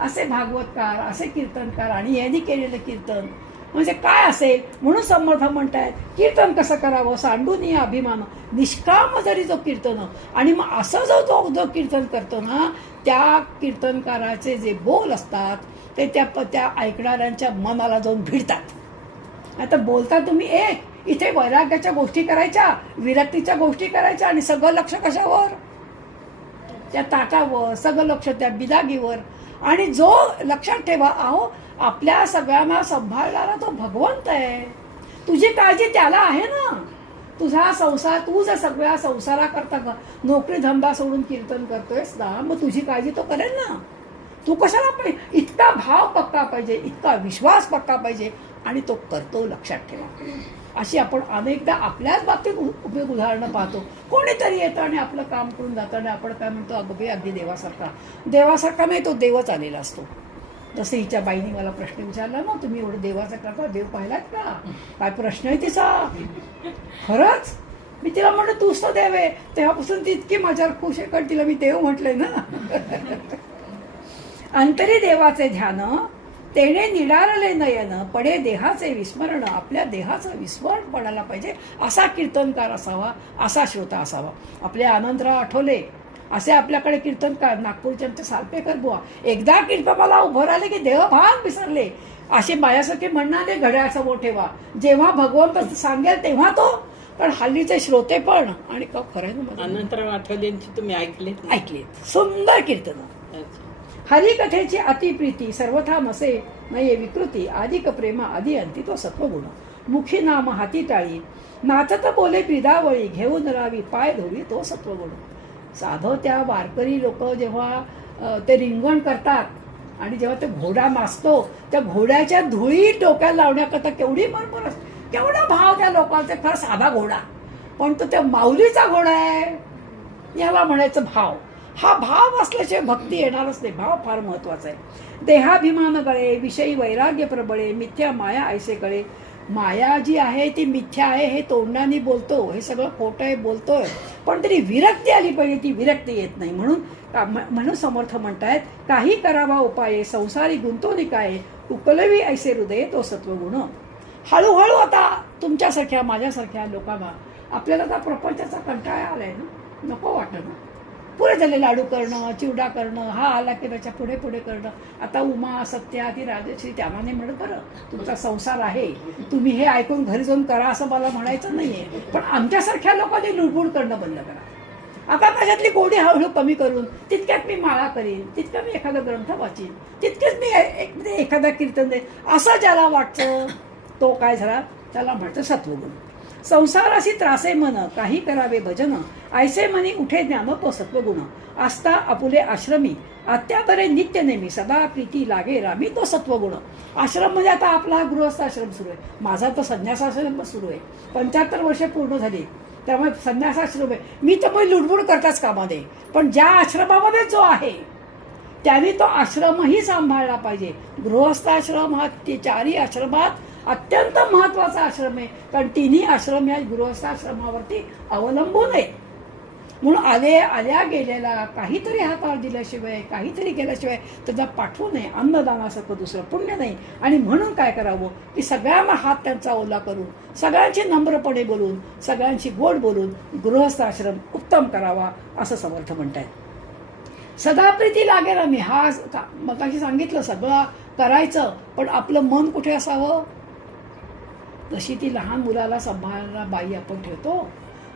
असे भागवतकार, असे कीर्तनकार आणि यांनी केलेलं कीर्तन म्हणजे काय असेल. म्हणून समर्थ म्हणतायत कीर्तन कसं करावं, सांडून या अभिमान निष्काम जरी जो कीर्तन. आणि मग असं जो कीर्तन करतो ना त्या कीर्तनकाराचे जे बोल असतात ते त्या ऐकणाऱ्यांच्या मनाला जाऊन भिडतात. आता बोलता तुम्ही एक, इथे वैराग्याच्या गोष्टी करायच्या, विरक्तीच्या गोष्टी करायच्या आणि सगळं लक्ष कशावर, त्या ताटावर, सगळं लक्ष त्या बिदागीवर. आणि जो लक्षात ठेवा, अहो आपल्या सगळ्यांना सांभाळणारा तो भगवंत आहे. तुझी काळजी त्याला आहे ना. तुझा संसार, तू जर सगळ्या संसाराकरता नोकरी धंदा सोडून कीर्तन करतोयस ना, मग तुझी काळजी तो करेल ना. तू कशाला पाहिजे, इतका भाव पक्का पाहिजे, इतका विश्वास पक्का पाहिजे आणि तो करतो, लक्षात ठेवा. अशी आपण अनेकदा आपल्याच बाबतीत उपयोग उदाहरणं पाहतो. कोणीतरी येतं आणि आपलं काम करून जातं आणि आपण काय म्हणतो, अगं बे अगदी देवासारखा नाही, तो देवच आलेला असतो. जसं हिच्या बाईने मला प्रश्न विचारला ना, तुम्ही एवढं देवाचा करता, देव पाहिलात का, काय प्रश्न आहे तिचा. खरंच मी तिला म्हटलं तूच तो देव आहे. तेव्हापासून ती इतकी माझ्यावर खुश आहे, कारण तिला मी देव म्हटलंय ना. अंतरी देवाचे ध्यान तेने निडारले नयन, पडे देहाचे विस्मरण. आपल्या देहाचं विस्मरण पडायला पाहिजे असा कीर्तनकार असावा, असा श्रोता असावा. आपले आनंदराव आठवले असे आपल्याकडे कीर्तनकार, नागपूरचे आमचे सालपेकर बुवा, एकदा कीर्तनाला उभं राहिले की देहभान विसरले. असे माझ्यासारखे म्हणणारे घड्याळसमोर ठेवा, जेव्हा भगवंत सांगेल तेव्हा तो कारण हल्लीचे श्रोते पण आणि खरं आहे ना माझं? अनंतराव आठवलेंची तुम्ही ऐकलेत ना? ऐकलीत सुंदर कीर्तनं. अच्छा. हरिकथेची अतिप्रीती सर्वथा नसे नये विकृती अधिक प्रेमा आधी अंती तो सत्वगुण मुखी नाम हाती टाळी नाचत बोले पिदावळी घेऊन रावी पाय धोवी तो सत्वगुण. साधं त्या वारकरी लोक जेव्हा ते रिंगण करतात आणि जेव्हा ते घोडा नाचतो त्या घोड्याच्या धुळी डोक्याला लावण्याकरता केवढी मरमर असते, केवढा भाव त्या लोकांचा. खरं साधा घोडा पण तो त्या माऊलीचा घोडा आहे याला म्हणायचं भाव. हा भाव असल्याशिवाय भक्ती येणारच नाही. भाव फार महत्वाचा आहे. देहाभिमान गळे विषयी वैराग्य प्रबळे मिथ्या माया ऐसे कळे. माया जी आहे ती मिथ्या आहे हे तोंडाने बोलतो, हे सगळं खोटं आहे बोलतोय, पण तरी विरक्ती आली पाहिजे, ती विरक्ती येत नाही. म्हणून समर्थ म्हणतायत काही करावा उपाय संसारी गुंतवणी काय उकलवी ऐसे हृदय तो सत्वगुण. हळूहळू आता तुमच्यासारख्या माझ्यासारख्या लोकांना आपल्याला आता प्रपंचाचा कंटाळा आलाय ना, नको वाटणं. पुरे झाले लाडू करणं, चिवडा करणं, हा आला की त्याच्या पुढे पुढे करणं. आता उमा सत्या ती राजश्री त्यामाने म्हणत बरं तुमचा संसार आहे, तुम्ही हे ऐकून घरी जाऊन करा असं मला म्हणायचं नाहीये, पण आमच्यासारख्या लोकांनी लुडबुड करणं बंद करा. आता माझ्यातली गोडी हळूहळू कमी करून तितक्यात मी माळा करीन, तितका मी एखादा ग्रंथ वाचीन, तितकेच मी एखादा कीर्तन देईन. असं ज्याला वाटतं तो काय झाला, त्याला म्हणतं सत्वगुण. संसाराशी त्रासे मन काही करावे भजन ऐसे मनी उठे ज्ञान तो सत्वगुण. आस्था आपुले आश्रमी अत्याबरे नित्य नेमी सदा प्रीती लागे रामी तो सत्वगुण. आश्रम म्हणजे आता आपला गृहस्थाश्रम सुरू आहे, माझा तर संन्यासाश्रम सुरू आहे. 75 वर्षे पूर्ण झाली त्यामुळे संन्यासाश्रम आहे. मी तर मग लुडबुड करताच कामा नये, पण ज्या आश्रमामध्ये जो आहे त्याने तो आश्रमही सांभाळला पाहिजे. गृहस्थाश्रम हा चारही आश्रमात अत्यंत महत्वाचा आश्रम आहे, कारण तिन्ही आश्रम या गृहस्थाश्रमावरती अवलंबून आहे. म्हणून आल्या गेलेला काहीतरी हातावर दिल्याशिवाय काहीतरी केल्याशिवाय त्याचा पाठवू नये. अन्नदानासारखं दुसरं पुण्य नाही. आणि म्हणून काय करावं की सगळ्यांना हात त्यांचा ओला करून सगळ्यांची नम्रपणे बोलून सगळ्यांची गोड बोलून गृहस्थाश्रम उत्तम करावा असं समर्थ म्हणतायत. सदा प्रीती लागेल आम्ही हा मगाशी सांगितलं सगळं करायचं, पण आपलं मन कुठे असावं. तशी ती लहान मुलाला सांभाळणारा बाई आपण ठेवतो,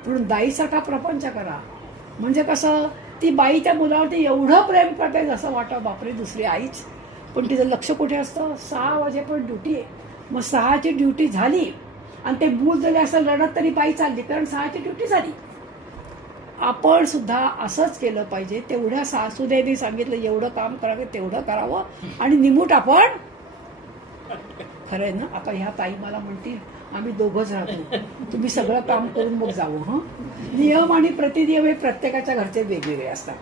म्हणून दाईसारखा प्रपंच करा. म्हणजे कसं ती बाई त्या मुलावरती एवढं प्रेम करते जसं वाटतं बापरे दुसरी आईच, पण तिचं लक्ष कुठे असतं. 6 वाजेपर्यंत ड्युटी आहे, मग 6ची ड्युटी झाली आणि ते मूल जरी असं लढत तरी बाई चालली, कारण 6ची ड्युटी झाली. आपण सुद्धा असंच केलं पाहिजे. तेवढ्या सासूदेवी सांगितलं एवढं काम करावं तेवढं करावं आणि निमूट आपण खरं आहे ना. आता ह्या ताई मला म्हणतील आम्ही दोघंच राहतो, तुम्ही सगळं काम करून मग जाऊ. नियम आणि प्रतिनियम हे प्रत्येकाच्या घरचे वेगवेगळे असतात,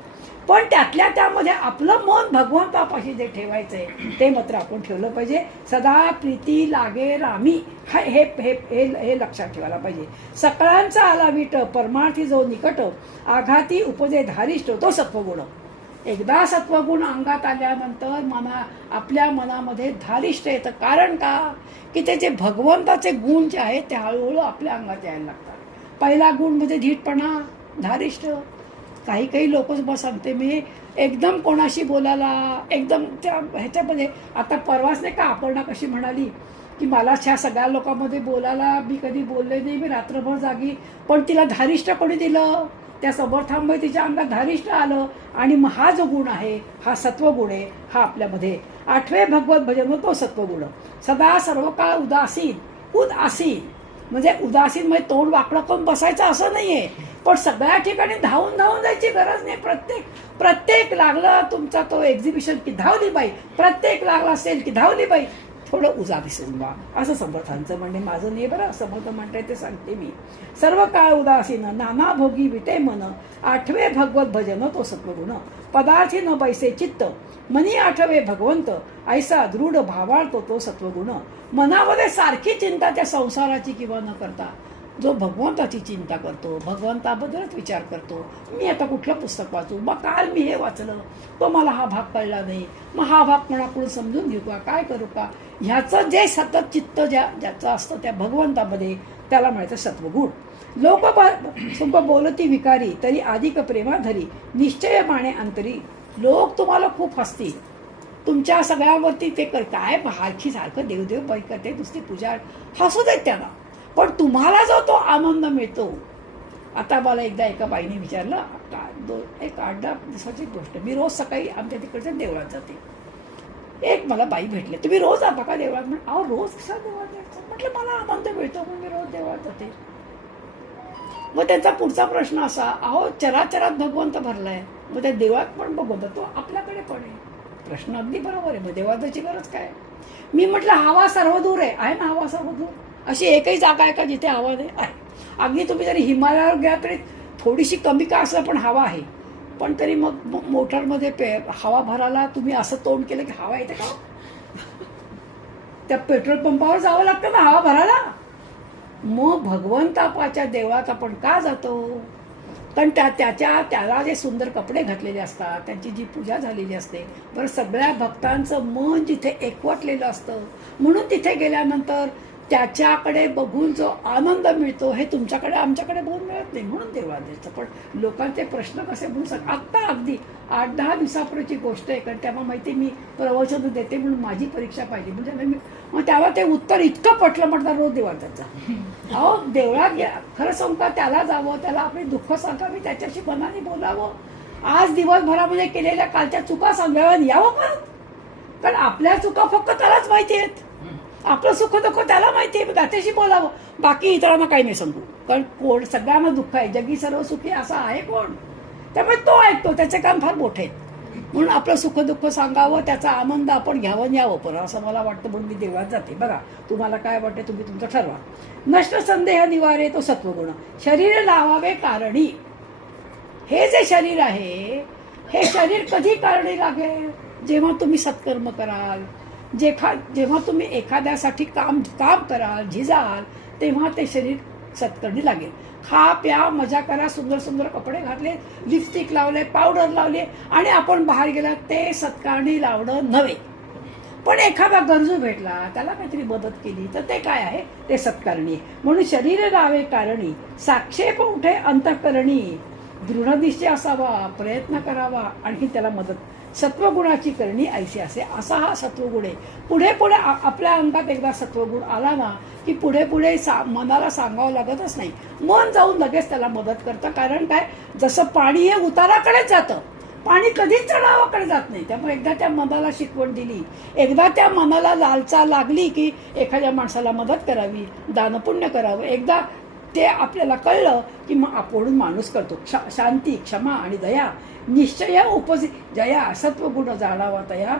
पण त्यातल्या त्यामध्ये आपलं मन भगवंतापाशी जे ठेवायचंय ते मात्र आपण ठेवलं पाहिजे. सदा प्रीती लागे रामी हे हे हे लक्षात ठेवायला पाहिजे. सकळांचा आला विट परमार्थी जो निकट आघाती उपजे धारिष्ट तो सत्वगुण. एकदा सत्वगुण अंगात आल्यानंतर आपल्या मनामध्ये धारिष्ट येतं. कारण का की ते जे भगवंताचे गुण जे आहेत ते हळूहळू आपल्या अंगात यायला लागतात. पहिला गुण म्हणजे धीटपणा, धारिष्ट. काही लोक सांगते मी एकदम कोणाशी बोलायला एकदम त्या ह्याच्यामध्ये. आता परवाच नाही का अपर्णा कशी म्हणाली की मला ह्या सगळ्या लोकांमध्ये बोलायला मी कधी बोलले नाही, मी रात्रभर जागी, पण तिला धारिष्ट कोणी दिलं. त्या समर्थांमुळे तिच्या अंगात धारिष्ट आलं आणि मग हा जो गुण आहे हा सत्वगुण आहे, हा आपल्यामध्ये. 8वे भगवत भजन तो सत्वगुण. सदा सर्व काळ उदासीन म्हणजे उदासीन म्हणजे तोंड वाकडं करून बसायचं असं नाहीये, पण सगळ्या ठिकाणी धावून जायची गरज नाही. प्रत्येक लागला तुमचा तो एक्झिबिशन की धावली बाई, प्रत्येक लागला असेल की धावली बाई, थोडं उदासीन व्हा असं समर्थांचं म्हणणे. माझं नाही बरं, समर्थ म्हणताय ते सांगते मी. सर्व काळ उदासीन नाना भोगी विटे मन 8वे भगवत भजन तो सत्वगुण. पदार्थी न बैसे चित्त मनी आठवे भगवंत ऐसा दृढ भावाळतो तो सत्वगुण. मनामध्ये सारखी चिंता त्या संसाराची किंवा न करता जो भगवंताची चिंता करतो, भगवंताबद्दलच विचार करतो. मी आता कुठलं पुस्तक वाचू, मग काल मी हे वाचलं तो मला हा भाग कळला नाही, मग हा भाग कोणाकडून समजून घेऊ का, काय करू का, ह्याचं जे सतत चित्त ज्याचं असतं त्या भगवंतामध्ये त्याला म्हणायचं सत्वगुण. लोक बोलती विकारी तरी अधिक प्रेमा धरी निश्चय माने अंतरी. लोक तुम्हाला खूप हसतील, तुमच्या सगळ्यावरती ते काय हारखी सारखं देवदेव बाई करते नुसती पूजा, हसू देत त्यांना, पण तुम्हाला जो तो आनंद मिळतो. आता मला एकदा एका बाईने विचारलं, एक 8-10 दिवसाची गोष्ट, मी रोज सकाळी आमच्या तिकडच्या देवळात जाते. एक मला बाई भेटले, तुम्ही रोज जाता का देवळात? म्हणजे अहो रोज कसा देवळात जायचं? म्हटलं मला आनंद मिळतो म्हणून मी रोज देवळात जाते. मग त्यांचा पुढचा प्रश्न असा, अहो चराचरात भगवंत भरलाय, मग त्या देवळात पण भगवंत तो आपल्याकडे पण आहे. प्रश्न अगदी बरोबर आहे, मग देवळात जायची गरज काय? मी म्हटलं हवा सर्वदूर आहे ना, हवा सर्वदूर. अशी एकही जागा आहे का जिथे हवा नाही? आहे. अगदी तुम्ही जरी हिमालयावर गेला तरी थोडीशी कमी का असं पण हवा आहे. पण तरी मग मोटरमध्ये हवा भरायला तुम्ही असं तोंड केलं की हवा येते का? त्या पेट्रोल पंपावर जावं लागतं ना हवा भरायला. मग भगवंतापाच्या देवळात आपण का जातो? कारण त्याला जे सुंदर कपडे घातलेले असतात, त्यांची जी पूजा झालेली असते, बरं सगळ्या भक्तांचं मन जिथे एकवटलेलं असतं, म्हणून तिथे गेल्यानंतर त्याच्याकडे बघून जो आनंद मिळतो हे तुमच्याकडे आमच्याकडे बघून मिळत नाही, म्हणून देवळात जायचं. पण लोकांचे प्रश्न कसे म्हणून सांग, आत्ता अगदी 8-10 दिवसापूर्वीची गोष्ट आहे. कारण तेव्हा माहिती मी प्रवचन देते म्हणून माझी परीक्षा पाहिजे, म्हणजे मग त्याला ते उत्तर इतकं पटलं, म्हटलं रोज देवळात जायचं. अहो देवळात घ्या, खरं सांगू का, त्याला जावं, त्याला आपली दुःख सांगावी, त्याच्याशी मनाने बोलावं, आज दिवसभरामध्ये केलेल्या कालच्या चुका सांगाव्या, यावं परत. कारण आपल्या चुका फक्त त्यालाच माहिती आहेत, आपलं सुख दुःख त्याला माहिती आहे, त्याच्याशी बोलावं, बाकी इतरांना काही नाही सांगू. कारण कोण सगळ्यांना दुःख आहे, जगी सर्व सुखी असा आहे कोण? त्यामुळे तो ऐकतो, त्याचे काम फार मोठे आहेत. म्हणून आपलं सुख दुःख सांगावं, त्याचा आनंद आपण घ्यावं यावं पण असं मला वाटतं, म्हणून मी देवळात जाते. बघा तुम्हाला काय वाटतं तुम्ही तुमचं ठरवा. नष्ट संदेह निवारे तो सत्वगुण, शरीर लावावे कारणी. हे जे शरीर आहे, हे शरीर कधी कारणी लागेल? जेव्हा तुम्ही सत्कर्म कराल, जेव्हा तुम्ही एखाद्यासाठी काम कराल, झिजाल, तेव्हा ते शरीर सत्कर्मी लागेल. खा प्या मजा करा, सुंदर सुंदर कपडे घातले, लिपस्टिक लावले, पावडर लावले आणि आपण बाहेर गेला, ते सत्कारणी लावणं नव्हे. पण एखादा गरजू भेटला, त्याला काहीतरी मदत केली, तर ते काय आहे? ते सत्कारणी आहे. म्हणून शरीर लावे कारणी, साक्षेप उठे अंतःकरणी, दृढनिश्चय असावा, प्रयत्न करावा आणि त्याला मदत. सत्वगुणाची करणी ऐशी असे, असा हा सत्वगुण आहे. पुढे पुढे आपल्या अंगात एकदा सत्वगुण आला ना की पुढे पुढे मनाला सांगावं लागतच नाही, मन जाऊन लगेच त्याला मदत करतं. कारण काय, जसं पाणी हे उताराकडेच जातं, पाणी कधीच चढावाकडे जात नाही. त्यामुळे एकदा त्या मनाला शिकवण दिली, एकदा त्या मनाला लालसा लागली की एखाद्या माणसाला मदत करावी, दानपुण्य करावं, एकदा ते आपल्याला कळलं की मग आपण माणूस करतो. शांती, क्षमा आणि दया, निश्चय उपजी जया, सत्वगुण जाणावा तया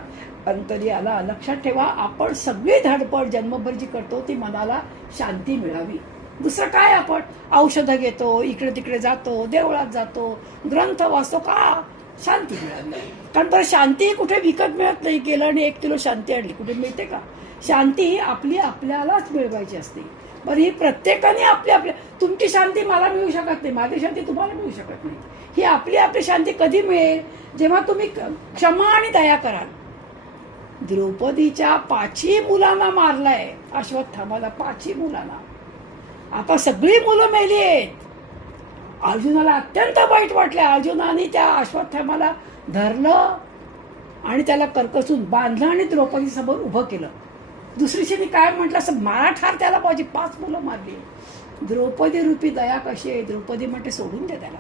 अंतरी आला. लक्षात ठेवा, आपण सगळी धडपड जन्मभर जी करतो ती मनाला शांती मिळावी. दुसरं काय, आपण औषधं घेतो, इकडे तिकडे जातो, देवळात जातो, ग्रंथ वाचतो, का? शांती मिळावी. कारण बरं शांती कुठे विकत मिळत नाही. गेलं आणि 1 किलो शांती आणली, कुठे मिळते का? शांती ही आपल्यालाच मिळवायची असते. बरं ही प्रत्येकाने आपल्या तुमची शांती मला मिळू शकत नाही, माझी शांती तुम्हाला मिळू शकत नाही. ही आपली शांती कधी मिळेल? जेव्हा तुम्ही क्षमा आणि दया कराल. द्रौपदीच्या 5 मुलांना मारलाय अश्वत्थामाला, 5 मुलांना. आता सगळी मुलं मेली आहेत. अर्जुनाला अत्यंत वाईट वाटले. अर्जुनाने त्या अश्वत्थामाला धरलं आणि त्याला कर्कसून बांधलं आणि द्रौपदी समोर उभं केलं. दुसरीशीने काय म्हटलं, असं मारा ठार त्याला पाहिजे, 5 मुलं मारली. द्रौपदी रूपी दया कशी आहे? द्रौपदी म्हणते सोडून दे त्याला.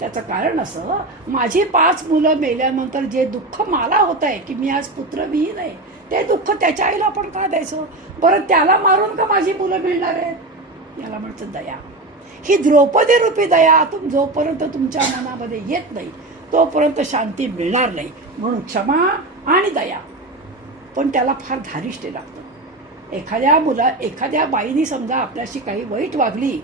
त्याचं कारण असं, माझी 5 मुलं मेल्यानंतर जे दुःख मला होत आहे की मी आज पुत्रविहीन आहे, ते दुःख त्याच्या आईला आपण का द्यायचं? बरं त्याला मारून का माझी मुलं मिळणार आहेत? याला म्हणतं दया. ही द्रौपदी रूपी दया जोपर्यंत तुमच्या मनामध्ये येत नाही तोपर्यंत शांती मिळणार नाही. म्हणून क्षमा आणि दया, पण त्याला फार धारिष्ट्य लागतं. एखाद्या बाईनी समजा आपल्याशी काही वाईट वागली,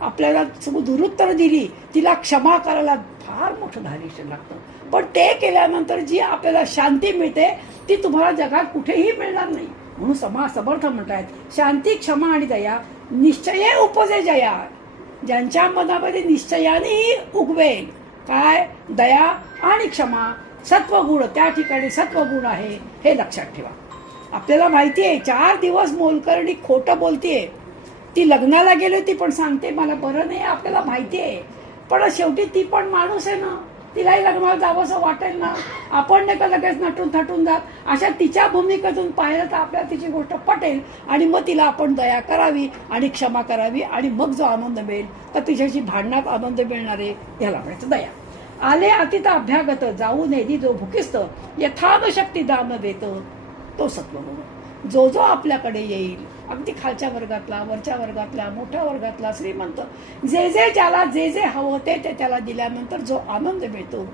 आपल्याला दुरुत्तर दिली, तिला क्षमा करायला फार मोठं धारिष्ट्य लागतं. पण ते केल्यानंतर जी आपल्याला शांती मिळते ती तुम्हाला जगात कुठेही मिळणार नाही. म्हणून समर्थ म्हणतायत, शांती, क्षमा आणि दया, निश्चय उपजे जया. ज्यांच्या मनामध्ये निश्चयानेही उगवेल काय? दया आणि क्षमा, सत्वगुण, त्या ठिकाणी सत्वगुण आहे हे लक्षात ठेवा. आपल्याला माहिती आहे 4 दिवस मोलकरणी खोटं बोलतीये. ती लग्नाला गेली होती पण सांगते मला बरं नाही, आपल्याला माहिती आहे. पण शेवटी ती पण माणूस आहे ना, तिलाही लग्नाला जावंसं वाटेल ना, आपण नाही का लगेच नटून थटून जात. अशा तिच्या भूमिकेतून पाहिलं तर आपल्याला तिची गोष्ट पटेल आणि मग तिला आपण दया करावी आणि क्षमा करावी आणि मग जो आनंद मिळेल तर तिच्याशी भांडणात आनंद मिळणार आहे, ह्याला म्हणायचं दया. आले अतित अभ्यागत जाऊ नेदी जो भुकिस्त यथान शक्ती दान देत तो सत्वगुण. जो जो आपल्याकडे येईल, अगदी खालच्या वर्गातला, वरच्या वर्गातला, मोठ्या वर्गातला, श्रीमंत, जे जे ज्याला जे जे हवं ते त्याला दिल्यानंतर जो आनंद मिळतो.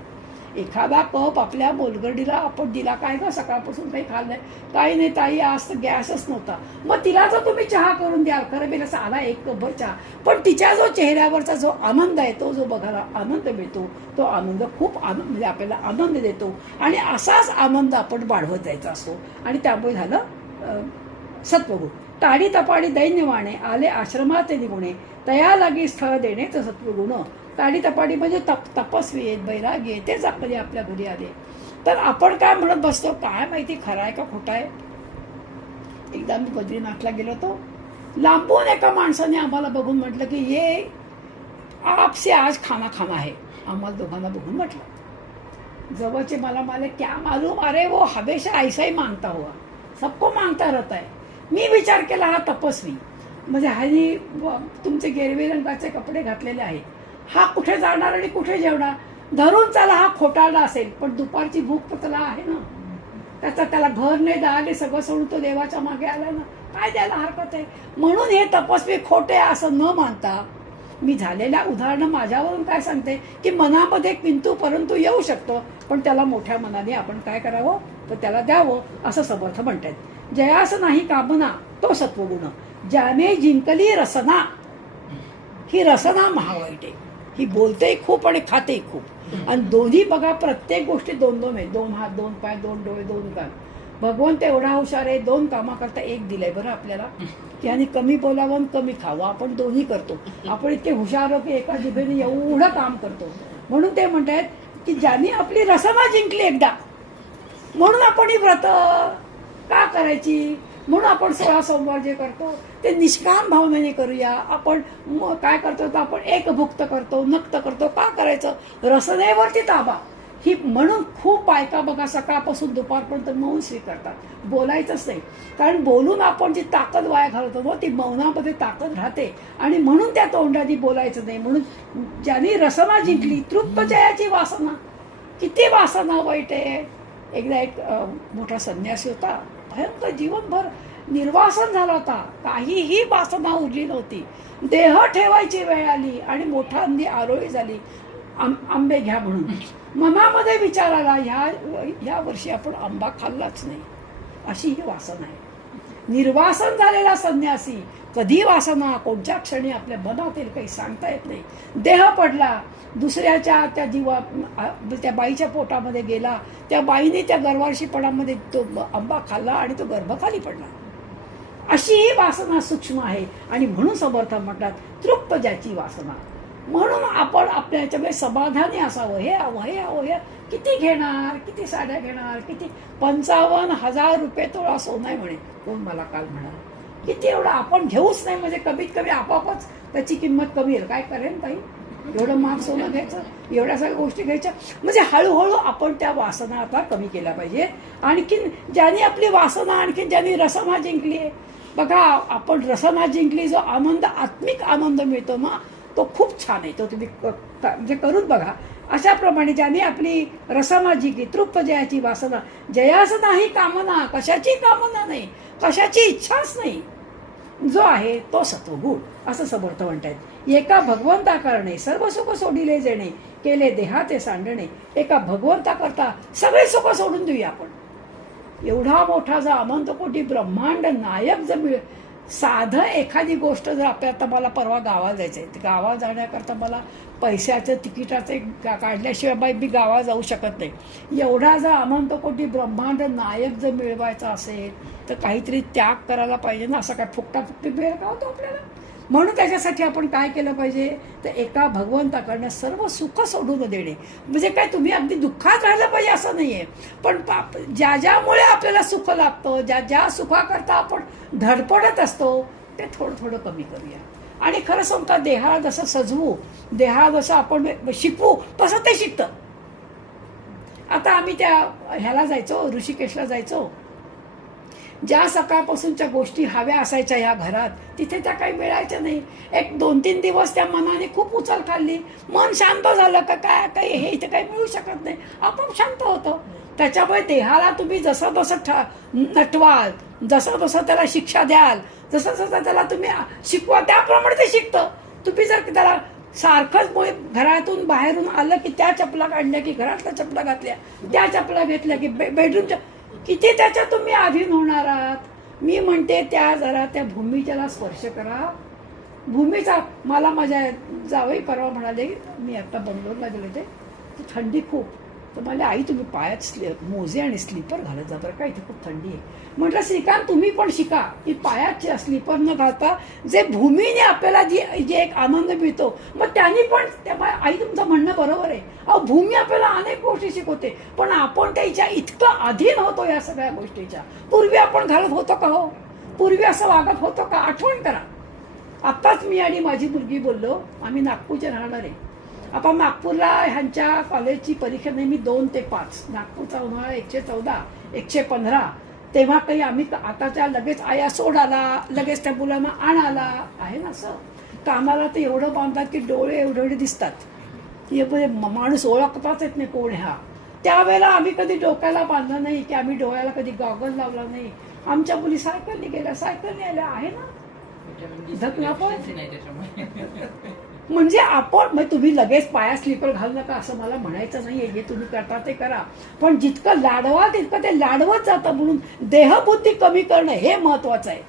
एखादा कप आपल्या मोलगर्डीला आपण दिला, काय ग सकाळपासून काही खाल्लंय, काही नाही ताई आज तर गॅसच नव्हता, मग तिला जर तुम्ही चहा करून द्याल, खरं मी असं आला एक कपभर चहा, पण तिच्या जो चेहऱ्यावरचा जो आनंद आहे तो जो बघायला आनंद मिळतो, तो आनंद खूप म्हणजे आपल्याला आनंद देतो आणि असाच आनंद आपण वाढवत जायचा असतो. आणि त्यामुळे झालं सत्वगुण. ताडी तपाडी दैन्यवाणे आले आश्रमात निगुणे तया लागी स्थळ देणेच सत्वगुण. ताडी तपाडी म्हणजे तपस्वी आहेत, बैरागी आहेत, तेच आपल्या घरी आले तर आपण काय म्हणत बसतो, काय माहिती खरं आहे का खोटं आहे. एकदा मी बद्रीनाथला गेलो होतो, लांबून एका माणसाने आम्हाला बघून म्हटलं की ये आपसे आज खाना खाना है. आम्हाला दोघांना बघून म्हटलं. जवळचे मला म्हणाले क्या मालूम, अरे वो हमेशा ऐसा ही मांगता हुआ, सबको मांगता रहता है. मी विचार केला हा तपस्वी म्हणजे ह्यानी तुमचे गेरवे रंगाचे कपडे घातलेले आहेत, हा कुठे जाणार आणि कुठे जेवणार, धरून चला हा खोटारडा असेल पण दुपारची भूक तर त्याला आहे ना, त्याला घर नाही दार सगळं सोडून तो देवाच्या मागे आला ना, काय द्यायला हरकत आहे. म्हणून हे तपस्वी खोटे असं न मानता मी झालेल्या उदाहरणं माझ्यावरून काय सांगते की मनामध्ये किंतु परंतु येऊ शकतं, पण त्याला मोठ्या मनाने आपण काय करावं तर त्याला द्यावं असं समर्थ म्हणतात. जयास नाही कामना तो सत्वगुण ज्याने जिंकली रसना. ही रसना महावाईट आहे, ही बोलते खूप आणि खाते खूप आणि दोन्ही बघा प्रत्येक गोष्टी दोन दोन आहे, 2 हात 2 पाय 2 डोळे 2 कान. भगवंत एवढा हुशार आहे, 2 कामाकरता 1 दिलंय बरं आपल्याला की आणि कमी बोलावं आणि कमी खावं. आपण दोन्ही करतो, आपण इतके हुशार हो की एका जिभेने एवढं काम करतो. म्हणून ते म्हणतात की ज्यांनी आपली रसना जिंकली एकदा, म्हणून आपण ही व्रत का करायची, म्हणून आपण 16 सोमवार जे करतो ते निष्काम भावनेने करूया. आपण काय करतो तर आपण एकभुक्त करतो, नक्त करतो. का करायचं, रसनेवरती ताबा. ही म्हणून खूप बायका बघा सकाळपासून दुपारपर्यंत मौन स्वीकारतात, बोलायचंच नाही. कारण बोलून आपण जी ताकद वाया घालतो ना ती मौनामध्ये ताकद राहते आणि म्हणून त्या तोंडाने बोलायचं नाही. म्हणून ज्यांनी रसना जिंकली, तृप्त जयाची वासना. किती वासना वाईट आहे. एकदा एक मोठा संन्यासी होता, भयंकर जीवनभर निर्वासन झाला होता, काहीही वासना उरली नव्हती. देह ठेवायची वेळ आली आणि मोठा अंधी आरोळी झाली, आंबे घ्या म्हणून. मनामध्ये विचार आला ह्या वर्षी आपण आंबा खाल्लाच नाही, अशी ही वासना आहे. निर्वासन झालेला संन्यासी कधी वासना कोणत्या क्षणी आपल्या मनात येईल काही सांगता येत नाही. देह पडला, दुसऱ्याच्या त्या त्या बाईच्या पोटामध्ये गेला, त्या बाईने त्या गर्भाशीपणामध्ये तो आंबा खाल्ला आणि तो गर्भाखाली पडला. अशी ही वासना सूक्ष्म आहे आणि म्हणून समर्थ म्हणतात तृप्त ज्याची वासना. म्हणून आपण आपल्या याच्यामध्ये समाधानी असावं. हे हवं हे हवं, हे किती घेणार, किती साड्या घेणार, किती 55,000 रुपये तोळा सोनं आहे म्हणे कोण मला काल म्हणाला. किती एवढं आपण घेऊच नाही म्हणजे कमीत कमी आपापच त्याची किंमत कमी येईल. काय करेन ताई, एवढं महाग सोनं घ्यायचं, एवढ्या सगळ्या गोष्टी घ्यायच्या. म्हणजे हळूहळू आपण त्या वासना आता कमी केल्या पाहिजे. आणखीन ज्यांनी आपली वासना, आणखीन ज्यांनी रसना जिंकली आहे बघा, आपण रसना जिंकली, जो आनंद आत्मिक आनंद मिळतो ना तो खूप छान आहे. तो तुम्ही म्हणजे करून बघा. अशाप्रमाणे ज्यांनी आपली रसना जिंकली, तृप्त जयाची वासना. जयास नाही कामना, कशाची कामना नाही, कशाची इच्छाच नाही, जो आहे तो सत्वगुण असं समर्थ म्हणतात. एका भगवंता करणे सर्व सुख सोडिले जेणे केले देहाते सांडणे. एका भगवंता करता सगळे सुख सोडून देऊया आपण. एवढा मोठा जर अनंत कोटी ब्रह्मांड नायक जर साधं एखादी गोष्ट जर आता मला परवा गावाला जायचं आहे, गावाला जाण्याकरता मला पैशाचं तिकिटाचे काढल्याशिवाय मी गावाला जाऊ शकत नाही. एवढा जर अनंत कोटी ब्रह्मांड नायक जर मिळवायचा असेल तर काहीतरी त्याग करायला पाहिजे ना. असं काय फुकटाफुकटी मिळेल का होतो आपल्याला. म्हणून त्याच्यासाठी आपण काय केलं पाहिजे तर एका भगवंताकडनं सर्व सुख सोडून देणे. म्हणजे काय तुम्ही अगदी दुःखात राहिलं पाहिजे असं नाही आहे, पण ज्यामुळे आपल्याला सुख लागतं, ज्या सुखाकरता आपण धडपडत असतो ते थोडं थोडं कमी करूया. आणि खरं सांगता देहाला जसं सजवू, देहाला जसं आपण शिकवू तसं ते शिकतं. आता आम्ही त्या ह्याला जायचो, ऋषिकेशला जायचो. ज्या सकाळपासूनच्या गोष्टी हव्या असायच्या या घरात, तिथे त्या काही मिळायच्या नाही. एक 2-3 दिवस त्या मनाने खूप उचल खाल्ली, मन शांत झालं का काय काही हे इथे काही मिळू शकत नाही, आपण शांत होतं. त्याच्यामुळे देहाला तुम्ही जसं जसं नटवाल, जसं जसं त्याला शिक्षा द्याल, जसं जसं त्याला तुम्ही शिकवा, त्याप्रमाणे ते शिकतं. तुम्ही जर त्याला सारखंच घरातून बाहेरून आलं की त्या चपला काढल्या की घरातल्या चपला घातल्या, त्या चपला घेतल्या की बेडरूमच्या, किती त्याच्या तुम्ही अधीन होणार आहात. मी म्हणते जरा त्या भूमीच्याला स्पर्श करा. भूमीचा मला माझ्या जावई परवा म्हणाले, मी आता बंगलोरला गेले ते थंडी खूप, तर मला आई तुम्ही पायात मोजे आणि स्लीपर घालत जा बरं का, इथे खूप थंडी आहे. म्हटलं श्रीकांत तुम्ही पण शिका की पायात स्लीपर न घालता जे भूमीने आपल्याला जे एक आनंद मिळतो, मग त्यांनी पण आई तुमचं म्हणणं बरोबर आहे. अहो भूमी आपल्याला अनेक गोष्टी शिकवते, पण आपण त्याच्या इतकं अधीन होतो या सगळ्या गोष्टीच्या. पूर्वी आपण घालत होतो का हो? पूर्वी असं वागत होतो का? आठवण करा. आत्ताच मी आणि माझी मुलगी बोललो, आम्ही नागपूरच्या राहणार आहे. आपण नागपूरला ह्यांच्या कॉलेजची परीक्षा नेहमी 2 ते 5, नागपूरचा उन्हाळा 114, 115. तेव्हा काही आम्ही आताच्या लगेच आया सोडाला, लगेच त्या मुलांना आणाला आहे ना. असं कामाला ते एवढं बांधतात की डोळे एवढे एवढे दिसतात, की माणूस ओळखताच येत नाही कोण हा. त्यावेळेला आम्ही कधी डोक्याला बांधलं नाही, की आम्ही डोळ्याला कधी गॉगल लावला नाही. आमच्या मुली सायकलने गेल्या, सायकलने आल्या आहे ना. धकला पण म्हणजे आपण तुम्ही लगेच पाया स्लीपर घालू नका असं मला म्हणायचं नाहीये. जे तुम्ही करता ते करा, पण जितकं लाडवाल तितकं ते लाडवत जातं. म्हणून देहबुद्धी कमी करणं हे महत्वाचं आहे.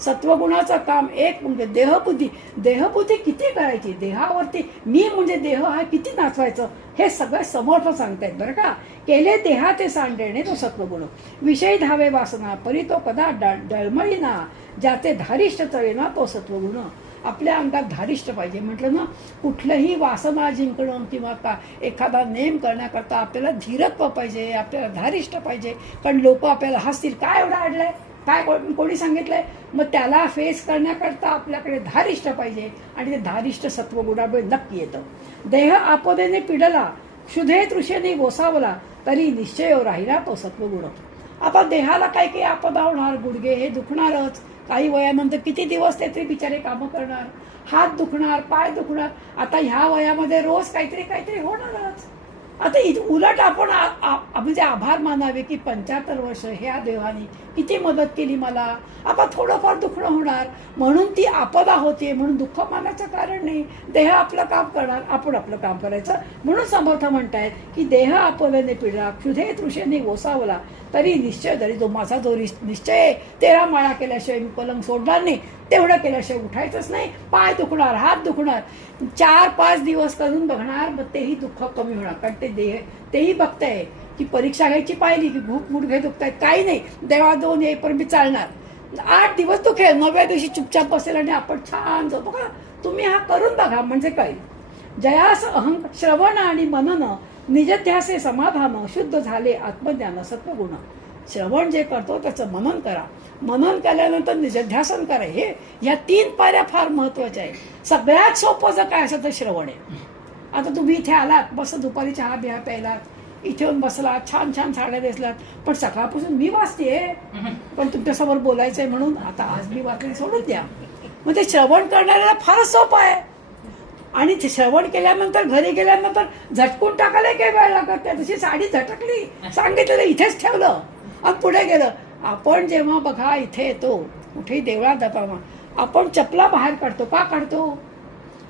सत्वगुणाचं काम एक म्हणजे देहबुद्धी किती करायची, देहावरती मी म्हणजे देह हा किती नाचवायचं, हे सगळं समर्थ सांगतायत बरं का. केले देहाते सांडेणे तो सत्वगुण, विषयी धावे वासना परी तो कदा डळमळीना, ज्याचे धारिष्ट चळेना तो सत्वगुण. आपल्या अंगात धारिष्ट पाहिजे. म्हटलं ना, कुठलंही वासना जिंकणं किंवा एखादा नेम करण्याकरता आपल्याला धीरत्व पाहिजे, आपल्याला धारिष्ट पाहिजे. कारण लोक आपल्याला हसतील, काय एवढं अडलंय, काय कोणी सांगितलंय. मग त्याला फेस करण्याकरता आपल्याकडे धारिष्ट पाहिजे, आणि ते धारिष्ट सत्वगुणामुळे नक्की येतं. देह आपदेने पिडला, क्षुधे तृषेने गोसावला, तरी निश्चय राहिला तो सत्वगुण. आता देहाला काही काही आपदा होणार, गुडघे हे दुखणारच. काही वयानंतर किती दिवस ते तरी बिचारे कामं करणार, हात दुखणार, पाय दुखणार. आता ह्या वयामध्ये रोज काहीतरी होणारच. आता उलट आपण म्हणजे आभार मानावे की 75 वर्ष ह्या देवाने किती मदत केली मला. आता थोडंफार दुखणं होणार म्हणून ती आपदा होते, म्हणून दुःख मानायचं कारण नाही. देह आपलं काम करणार, आपण आपलं काम करायचं. म्हणून समर्थ म्हणतायत की देह आपल्याने पिढा, क्षुधे तृषेने गोसावला, तरी निश्चय धरी. जो माझा जो निश्चय 13 माळा केल्याशिवाय मी पलंग सोडणार नाही, तेवढं केल्याशिवाय उठायचंच नाही. पाय दुखणार, हात दुखणार, 4-5 दिवस करून बघणार, मग तेही दुःख कमी होणार. कारण तेही बघताय की परीक्षा घ्यायची पाहिली की खूप गुडघे दुखतायत, काही नाही, देवा 2 येईपर्यंत मी चालणार. 8 दिवस दुखेल, 9व्या दिवशी चुपचाप बसेल आणि आपण छान जाऊ. बघा तुम्ही हा करून बघा, म्हणजे काय. जयास श्रवण आणि मनन, निजध्यासे समाधान, शुद्ध झाले आत्मज्ञान सत्वगुण. श्रवण जे करतो त्याचं मनन करा, मनन केल्यानंतर निजध्यासन करा. हे या 3 पायऱ्या फार महत्वाच्या आहे. सगळ्यात सोपं जर काय असं तर श्रवण आहे. आता तुम्ही इथे आलात, बस दुपारी चहा बिहा प्यायलात, इथे येऊन बसलात, छान छान साड्या दिसलात, पण सकाळपासून मी वाचते, पण तुमच्यासमोर बोलायचंय म्हणून आता आज मी वाचले, सोडून द्या. मग ते श्रवण करणाऱ्याला फारच सोपं आहे. आणि ते श्रवण केल्यानंतर घरी गेल्यानंतर झटकून टाकायला काही वेळ लागत नाही. तशी साडी झटकली, सांगितलेलं इथेच ठेवलं आणि पुढे गेलं. आपण जेव्हा बघा इथे येतो, कुठेही देवळात जाताना आपण चपला बाहेर काढतो, का काढतो?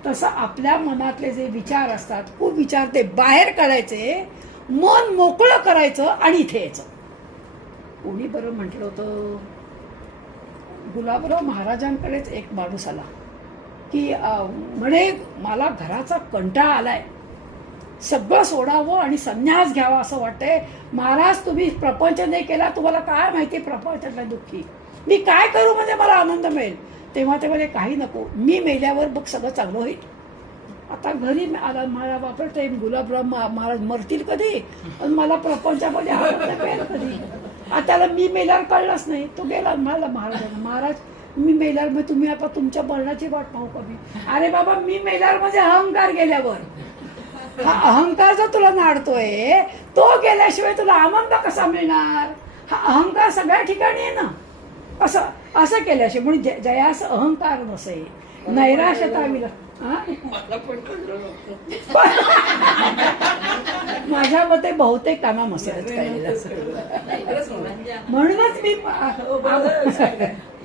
तसं आपल्या मनातले जे विचार असतात, खूप विचार ते बाहेर काढायचे, मन मोकळं करायचं आणि इथे यायचं. कोणी बरं म्हटलं होतं, गुलाबराव महाराजांकडेच एक माणूस आला की म्हणे मला घराचा कंटाळा आलाय, सगळं सोडावं आणि संन्यास घ्यावा असं वाटतंय. महाराज तुम्ही प्रपंच नाही केला, तुम्हाला काय माहिती प्रपंचातला दुःखी, मी काय करू म्हणजे मला आनंद मिळेल. तेव्हा ते म्हणे काही नको, मी मेल्यावर बघ सगळं चांगलं होईल. आता घरी आला मला वापरते, गुलाबराव महाराज मरतील कधी आणि मला प्रपंचामध्ये आनंद मिळेल कधी. आता त्याला मी मेल्यावर कळलंच नाही. तो गेला मला महाराजांना, महाराज मी मेल्यावर मग तुम्ही आता तुमच्या मरणाची वाट पाहू कमी. अरे बाबा मी मेल्यावर म्हणजे अहंकार गेल्यावर, हा अहंकार जो तुला नाडतोय तो गेल्याशिवाय तुला आनंद कसा मिळणार? हा अहंकार सगळ्या ठिकाणी आहे ना. असं असं केल्याशिवाय म्हणून जयास अहंकार नसे नैराश्यता विला. मला पण कळलं नव्हतं. माझ्या मते बहुतेक काना मसरच कळलेलं असेल. म्हणूनच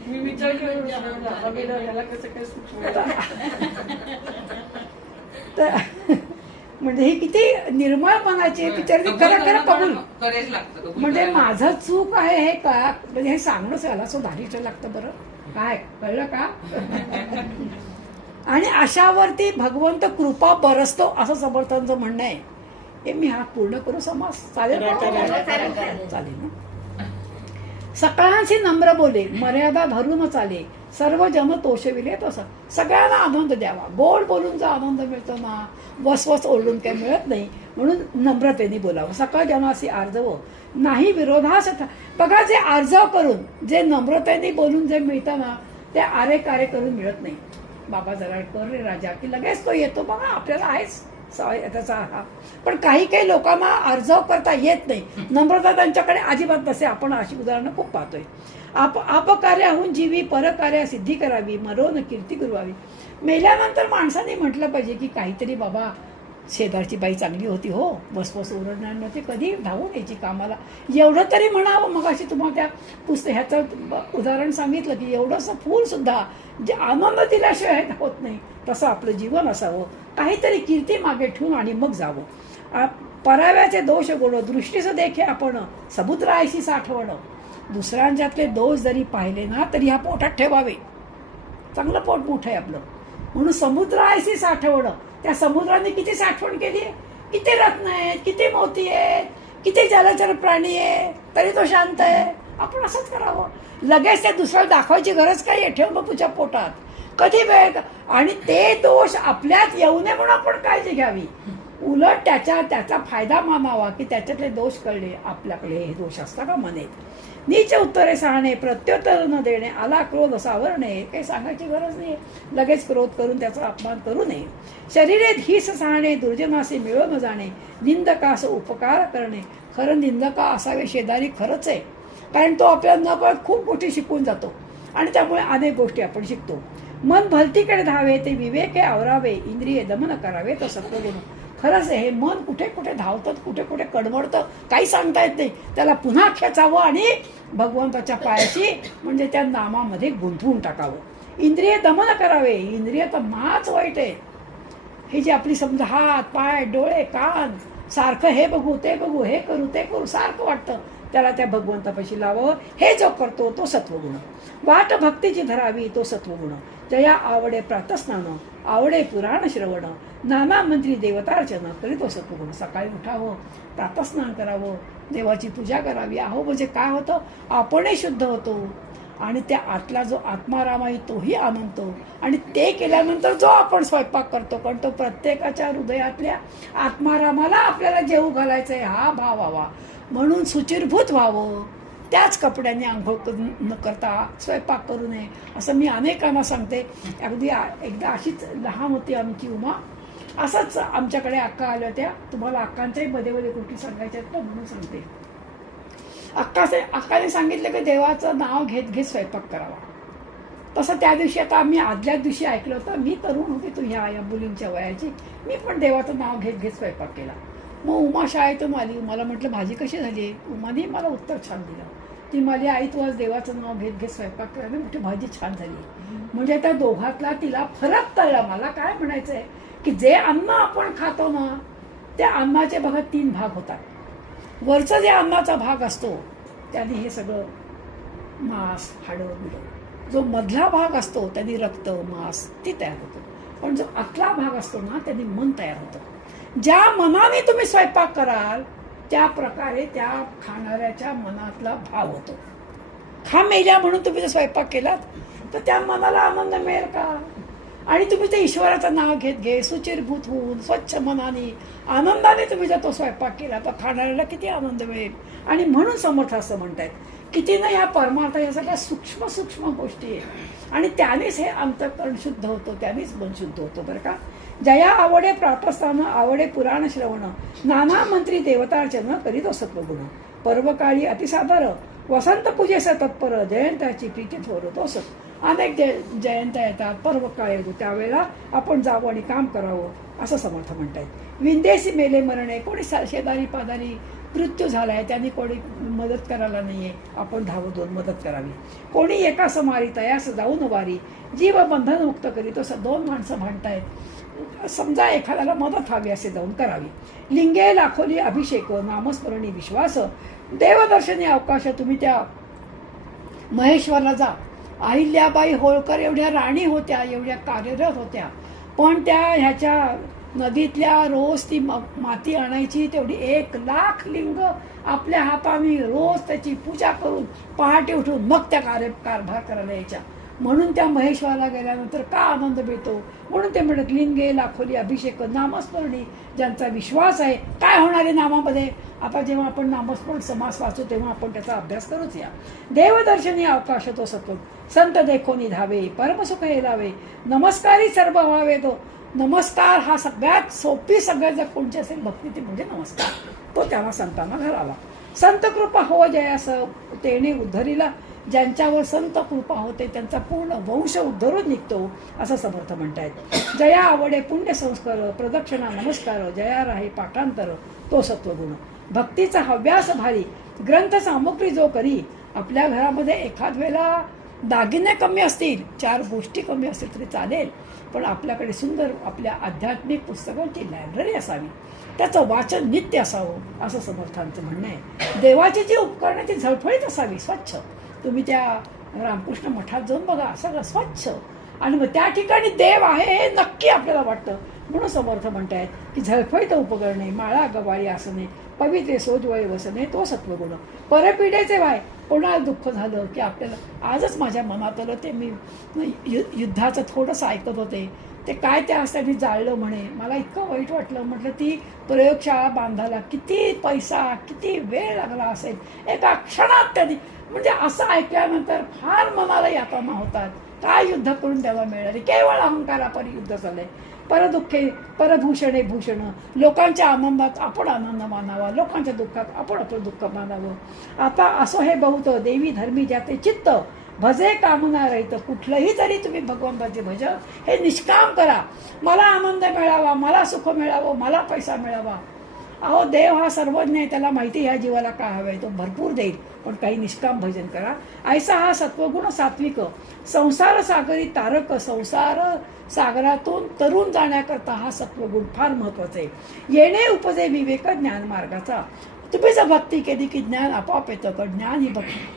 मी विचार ह्याला कसं काय सुचवलं. तर म्हणजे ही किती निर्मळपणाची बिचारी खरं खरं कबूल. म्हणजे माझं चूक आहे हे का म्हणजे हे सांगणंच याला असं धारीचं लागतं. बरं काय कळलं का? आणि अशावरती भगवंत कृपा बरसतो असं समर्थांचं म्हणणं आहे. हे मी हा पूर्ण करू समास चालेल चालेल ना. सकळांशी नम्र बोले मर्यादा धरून चाले सर्व जन तोषविले तसं सगळ्यांना आनंद द्यावा. गोड बोलून जो आनंद मिळतो ना वसवस ओरडून काही मिळत नाही. म्हणून नम्रतेने बोलावं. सकळ जनासी आर्जव नाही विरोधास. बघा जे आर्जव करून जे नम्रतेने बोलून जे मिळतं ना ते आरे कार्य करून मिळत नाही. बाबा जरा कर रे राजा की लगेच तो येतो. बघा आपल्याला आहेच त्याचा हा. पण काही काही लोकांना आर्जव करता येत नाही. नम्रता त्यांच्याकडे अजिबात नसे. आपण अशी उदाहरणं खूप पाहतोय. अपकार्याहून जीवी परकार्या सिद्धी करावी मरोन कीर्ती गुरवावी. मेल्यानंतर माणसाने म्हटलं पाहिजे की काहीतरी बाबा शेजारची बाई चांगली होती हो बसबस ओरडणार नव्हती कधी धावून यायची कामाला एवढं तरी म्हणावं. मग अशी तुम्हाला त्या ह्याचं उदाहरण सांगितलं की एवढंसं फूल सुद्धा जे आनंद दिल्याशिवाय होत नाही तसं आपलं जीवन असावं. काहीतरी कीर्ती मागे ठेवून आणि मग जावं. पराव्याचे दोष गोड दृष्टीचं देखे आपण समुद्राशी साठवण. दुसऱ्यांच्यातले दोष जरी पाहिले ना तरी ह्या पोटात ठेवावे. चांगलं पोट मोठं आहे आपलं. म्हणून समुद्राशी साठवण. त्या समुद्राने किती साठवण केली आहे. किती रत्न आहेत किती मोती आहेत किती जलचर प्राणी आहे तरी तो शांत आहे. आपण असंच करावं. लगेच त्या दुसऱ्याला दाखवायची गरज काय आहे. ठेव मग तुझ्या पोटात कधी वेळ. आणि ते दोष आपल्यात येऊ नये म्हणून आपण काळजी घ्यावी. उलट त्याचा फायदा मानावा की त्याच्यातले दोष कळले आपल्याकडे हे दोष असता का मनेत. नीच उत्तरे सांगणे प्रत्युत्तर न देणे आला क्रोध सावरणे. काही सांगायची गरज नाही. लगेच क्रोध करून त्याचा अपमान करू नये. शरीरे धीस सांगणे दुर्जनासे मिळो न जाणे. निंदकास उपकार करणे. खरं निंदका असावे शेजारी खरंच आहे. कारण तो आपल्याला न कळत खूप गोष्टी शिकून जातो आणि त्यामुळे अनेक गोष्टी आपण शिकतो. मन भलतीकडे धावे ते विवेके आवरावे. इंद्रिय दमन करावे तो सत्वगुण. खरंच आहे हे मन कुठे कुठे धावतं कुठे कुठे कडमडतं काही सांगता येत नाही. त्याला पुन्हा खेचावं आणि भगवंताच्या पायाशी म्हणजे त्या नामामध्ये गुंतवून टाकावं. इंद्रिय दमन करावे. इंद्रिय तर माच वाईट आहे. हे जे आपली समजा हात पाय डोळे कान सारखं हे बघू ते बघू हे करू ते करू सारखं वाटतं. त्याला त्या भगवंतापाशी लावावं. हे जो करतो तो सत्वगुण. वाट भक्तीची धरावी तो सत्वगुण. जया आवडे प्रातस्नान आवडे पुराण श्रवण. नाना मंत्री देवतार्चन तरी तो सत्वगुण. सकाळी उठावं प्रातस्नान करावं देवाची पूजा करावी. अहो म्हणजे काय होतं आपणही शुद्ध होतो आणि त्या आतला जो आत्माराम आहे तोही आनंदतो. आणि ते केल्यानंतर जो आपण स्वयंपाक करतो कारण तो प्रत्येकाच्या हृदयातल्या आत्मारामाला आपल्याला जेवू घालायचं आहे हा भाव व्हावा. म्हणून सुचिरभूत व्हावं. त्याच कपड्यांनी आंघोळ न करता स्वयंपाक करू नये असं मी अनेकांना सांगते. अगदी एकदा अशीच लहान होती आमची उमा. असंच आमच्याकडे अक्का आल्या होत्या. तुम्हाला अक्कांच्याही मध्ये मध्ये गोष्टी सांगायच्या आहेत ना म्हणून सांगते. अक्काने सांगितलं की देवाचं नाव घेत घेत स्वयंपाक करावा. तसं त्या दिवशी आता आम्ही आदल्याच दिवशी ऐकलं होतं. मी तरुण होते तू ह्या मुलींच्या वयाची. मी पण देवाचं नाव घेत घेत स्वयंपाक केला. मग उमा शाळेतून आली. मला म्हटलं भाजी कशी झाली. उमाने मला उत्तर छान दिलं. ती माझी आई तू आज देवाचं नाव घेत घेत स्वयंपाक केला मोठी भाजी छान झाली. म्हणजे त्या दोघातला तिला फरक कळला. मला काय म्हणायचंय की जे अन्न आपण खातो ना त्या अन्नाचे बघा 3 भाग होतात. वरचा जे अन्नाचा भाग असतो त्याने हे सगळं मांस हाडं बिडं. जो मधला भाग असतो त्याने रक्त मांस ती तयार होतो. पण जो आतला भाग असतो ना त्याने मन तयार होतं. ज्या मनाने तुम्ही स्वयंपाक कराल त्या प्रकारे त्या खाणाऱ्याच्या मनातला भाव होतो. खा मेल्या म्हणून तुम्ही जर स्वयंपाक केलात तर त्या मनाला आनंद मिळेल का. आणि तुम्ही ते ईश्वराचं नाव घेत घे सुचिरभूत होऊन स्वच्छ मनाने आनंदाने तुम्ही जर तो स्वयंपाक केला तर खाणाऱ्याला किती आनंद मिळेल. आणि म्हणून समर्थ असं म्हणतायत किती ना या परमार्थ या सगळ्या सूक्ष्म सूक्ष्म गोष्टी आहे आणि त्यानेच हे अंतःकरण शुद्ध होतं, त्यानेच मन शुद्ध होतं बरं का. जया आवडे प्रातस्थान आवडे पुराण श्रवण नाना मंत्री देवतार्चन करीतो सत्वगुण पर्वकाळी अतिसाधार वसंत पूजेचा तत्पर जयंताची प्रीती थोरतो असत. अनेक जयंत्या येतात, पर्व काळ येतो, त्यावेळेला आपण जावं आणि काम करावं असं समर्थ म्हणतायत. विंदेसी मेले मरणे, कोणी शेजारी पादारी मृत्यू झालाय त्यांनी कोणी मदत करायला नाहीये, आपण धावत जाऊन मदत करावी. कोणी एका समारी तयास जाऊन वारी जीव बंधन मुक्त करी तो दोन माणसं भांडतायत, समजा एखाद्याला मदत हवी असे जाऊन करावी. लिंगे लाखोली अभिषेक नामस्मरणी विश्वास देवदर्शनी अवकाश. तुम्ही त्या महेश्वरला जा. अहिल्याबाई होळकर एवढ्या राणी होत्या, एवढ्या कार्यरत होत्या, पण त्या ह्याच्या नदीतल्या रोज ती माती आणायची, तेवढी 1,00,000 लिंग आपल्या हाताने रोज त्याची पूजा करून पहाटे उठून मग त्या कारभार करायला यायच्या. म्हणून त्या महेश्वराला गेल्यानंतर का आनंद मिळतो, म्हणून ते म्हणत लिंगे लाखोली अभिषेक नामस्मरणी. ज्यांचा विश्वास आहे काय होणार आहे नामामध्ये. आता जेव्हा आपण नामस्मरण समास वाचू तेव्हा आपण त्याचा अभ्यास करूच या. देवदर्शनी अवकाश तो सत्व संत देखोनी धावे परमसुख येलावे नमस्कारी सर्व व्हावे. तो नमस्कार हा सगळ्यात सोपी सगळ्यात जर कोणची असेल भक्ती ती म्हणजे नमस्कार, तो त्याला संतांना घालावा. संत कृपा हो जयास तेने उद्धरीला. ज्यांच्यावर संत कृपा होते त्यांचा पूर्ण वंश उद्धरून निघतो असं समर्थ म्हणतायत. जया आवडे पुण्य संस्कार प्रदक्षिणा नमस्कार जया राहे पाठांतर तो सत्वगुण. भक्तीचा हव्यास भारी ग्रंथ सामुग्री जो करी. आपल्या घरामध्ये एखाद वेळेला दागिने कमी असतील, 4 गोष्टी कमी असतील तरी चालेल, पण आपल्याकडे सुंदर आपल्या आध्यात्मिक पुस्तकांची लायब्ररी असावी, त्याचं वाचन नित्य असावं असं समर्थांचं म्हणणं आहे. देवाची जी उपकरणे ती झळफळीत असावी, स्वच्छ. तुम्ही त्या रामकृष्ण मठात जाऊन बघा, सगळं स्वच्छ आणि मग त्या ठिकाणी देव आहे हे नक्की आपल्याला वाटतं. म्हणून समर्थ म्हणतायत की झळफळीत उपकरणे माळा गवाळी आसने पवित्रे सोजवळे वसने तो सत्वगुण. परपिढेचे वाय कोणाला दुःख झालं की आपल्याला आजच माझ्या मनात आलं, ते मी युद्धाचं थोडंसं ऐकत होते, ते काय त्या असताना जाळलं म्हणे, मला इतकं वाईट वाटलं. म्हटलं ती प्रयोगशाळा बांधायला किती पैसा किती वेळ लागला असेल, एका क्षणात त्यांनी म्हणजे असं ऐकल्यानंतर फार मनाला यातना होतात. काय युद्ध करून त्याला मिळाले, केवळ अहंकारापर युद्ध झालंय. परदुःखे परभूषणे भूषण. लोकांच्या आनंदात आपण आनंद मानावा, लोकांच्या दुःखात आपण आपलं दुःख मानावं. आता असं हे बहुत देवी धर्मी ज्याते चित्त भजे कामना रहित. कुठलंही जरी तुम्ही भगवंताचे भजन हे निष्काम करा, मला आनंद मिळावा, मला सुख मिळावं, मला पैसा मिळावा. अहो देव हा सर्वज्ञ आहे, त्याला माहिती ह्या जीवाला काय हवंय, तो भरपूर देईल, पण काही निष्काम भजन करा. ऐसा हा सत्वगुण सात्विक संसार सागरी तारक. संसार सागरातून तरुण जाण्याकरता हा सत्वगुण फार महत्वाचा आहे. येणे उपजे विवेक ज्ञान मार्गाचा. तुम्ही जर भक्ती केली की ज्ञान आपोआप येतं. पण ज्ञान ही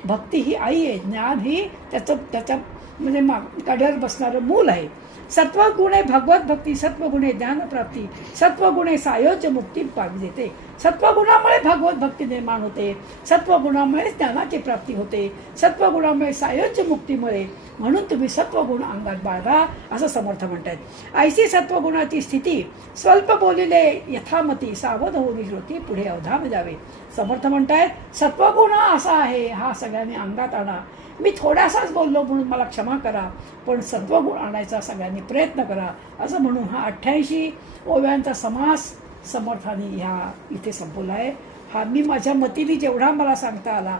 भक्ती ही आई आहे, ज्ञान ही त्याच्या म्हणजे कड्यावर बसणारं मूल आहे. सत्वगुणे भगवत भक्ती सत्वगुणे ज्ञानप्राप्ती सत्वगुणे सायोज्य मुक्ती पावी देते. सत्वगुणामुळे भगवत भक्ती निर्माण होते, सत्वगुणामुळे ज्ञानाची प्राप्ती होते, सत्वगुणामुळे सायोज्य मुक्ती मिळे. म्हणून तुम्ही सत्वगुण अंगात बाळगा असं समर्थ म्हणतात. ऐशी सत्वगुणाची स्थिती स्वल्प बोलिले यथामती सावध होऊन श्रोती पुढे अवधान जावे. समर्थ म्हणतायत सत्वगुण असा आहे, हा सगळ्यांनी अंगात आणा. मी थोडासाच बोललो म्हणून मला क्षमा करा, पण सत्वगुण आणायचा सगळ्यांनी प्रयत्न करा असं म्हणून हा 88 ओव्यांचा समास समर्थाने ह्या इथे संपवला आहे. हा मी माझ्या मतीने जेवढा मला सांगता आला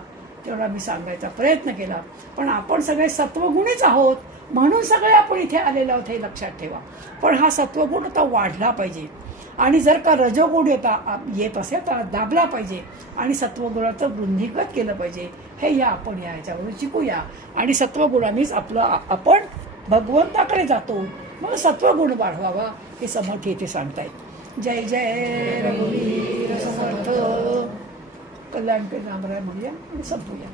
तेवढा मी सांगायचा प्रयत्न केला. पण आपण सगळे सत्वगुणीच आहोत म्हणून सगळे आपण इथे आलेलो आहोत हे लक्षात ठेवा. पण हा सत्वगुण आता वाढला पाहिजे आणि जर का रजोगुण येत असेल तर दाबला पाहिजे आणि सत्वगुणाचं वृद्धिगत केलं पाहिजे. हे या आपण ह्याच्यावर शिकूया आणि सत्वगुणानेच आपण भगवंताकडे जातो. मग सत्वगुण वाढवावा हे समर्थ येथे सांगतायत. जय जय रघुवीर समर्थ. कल्याणकारी रामराय म्हणूया आणि संपूया.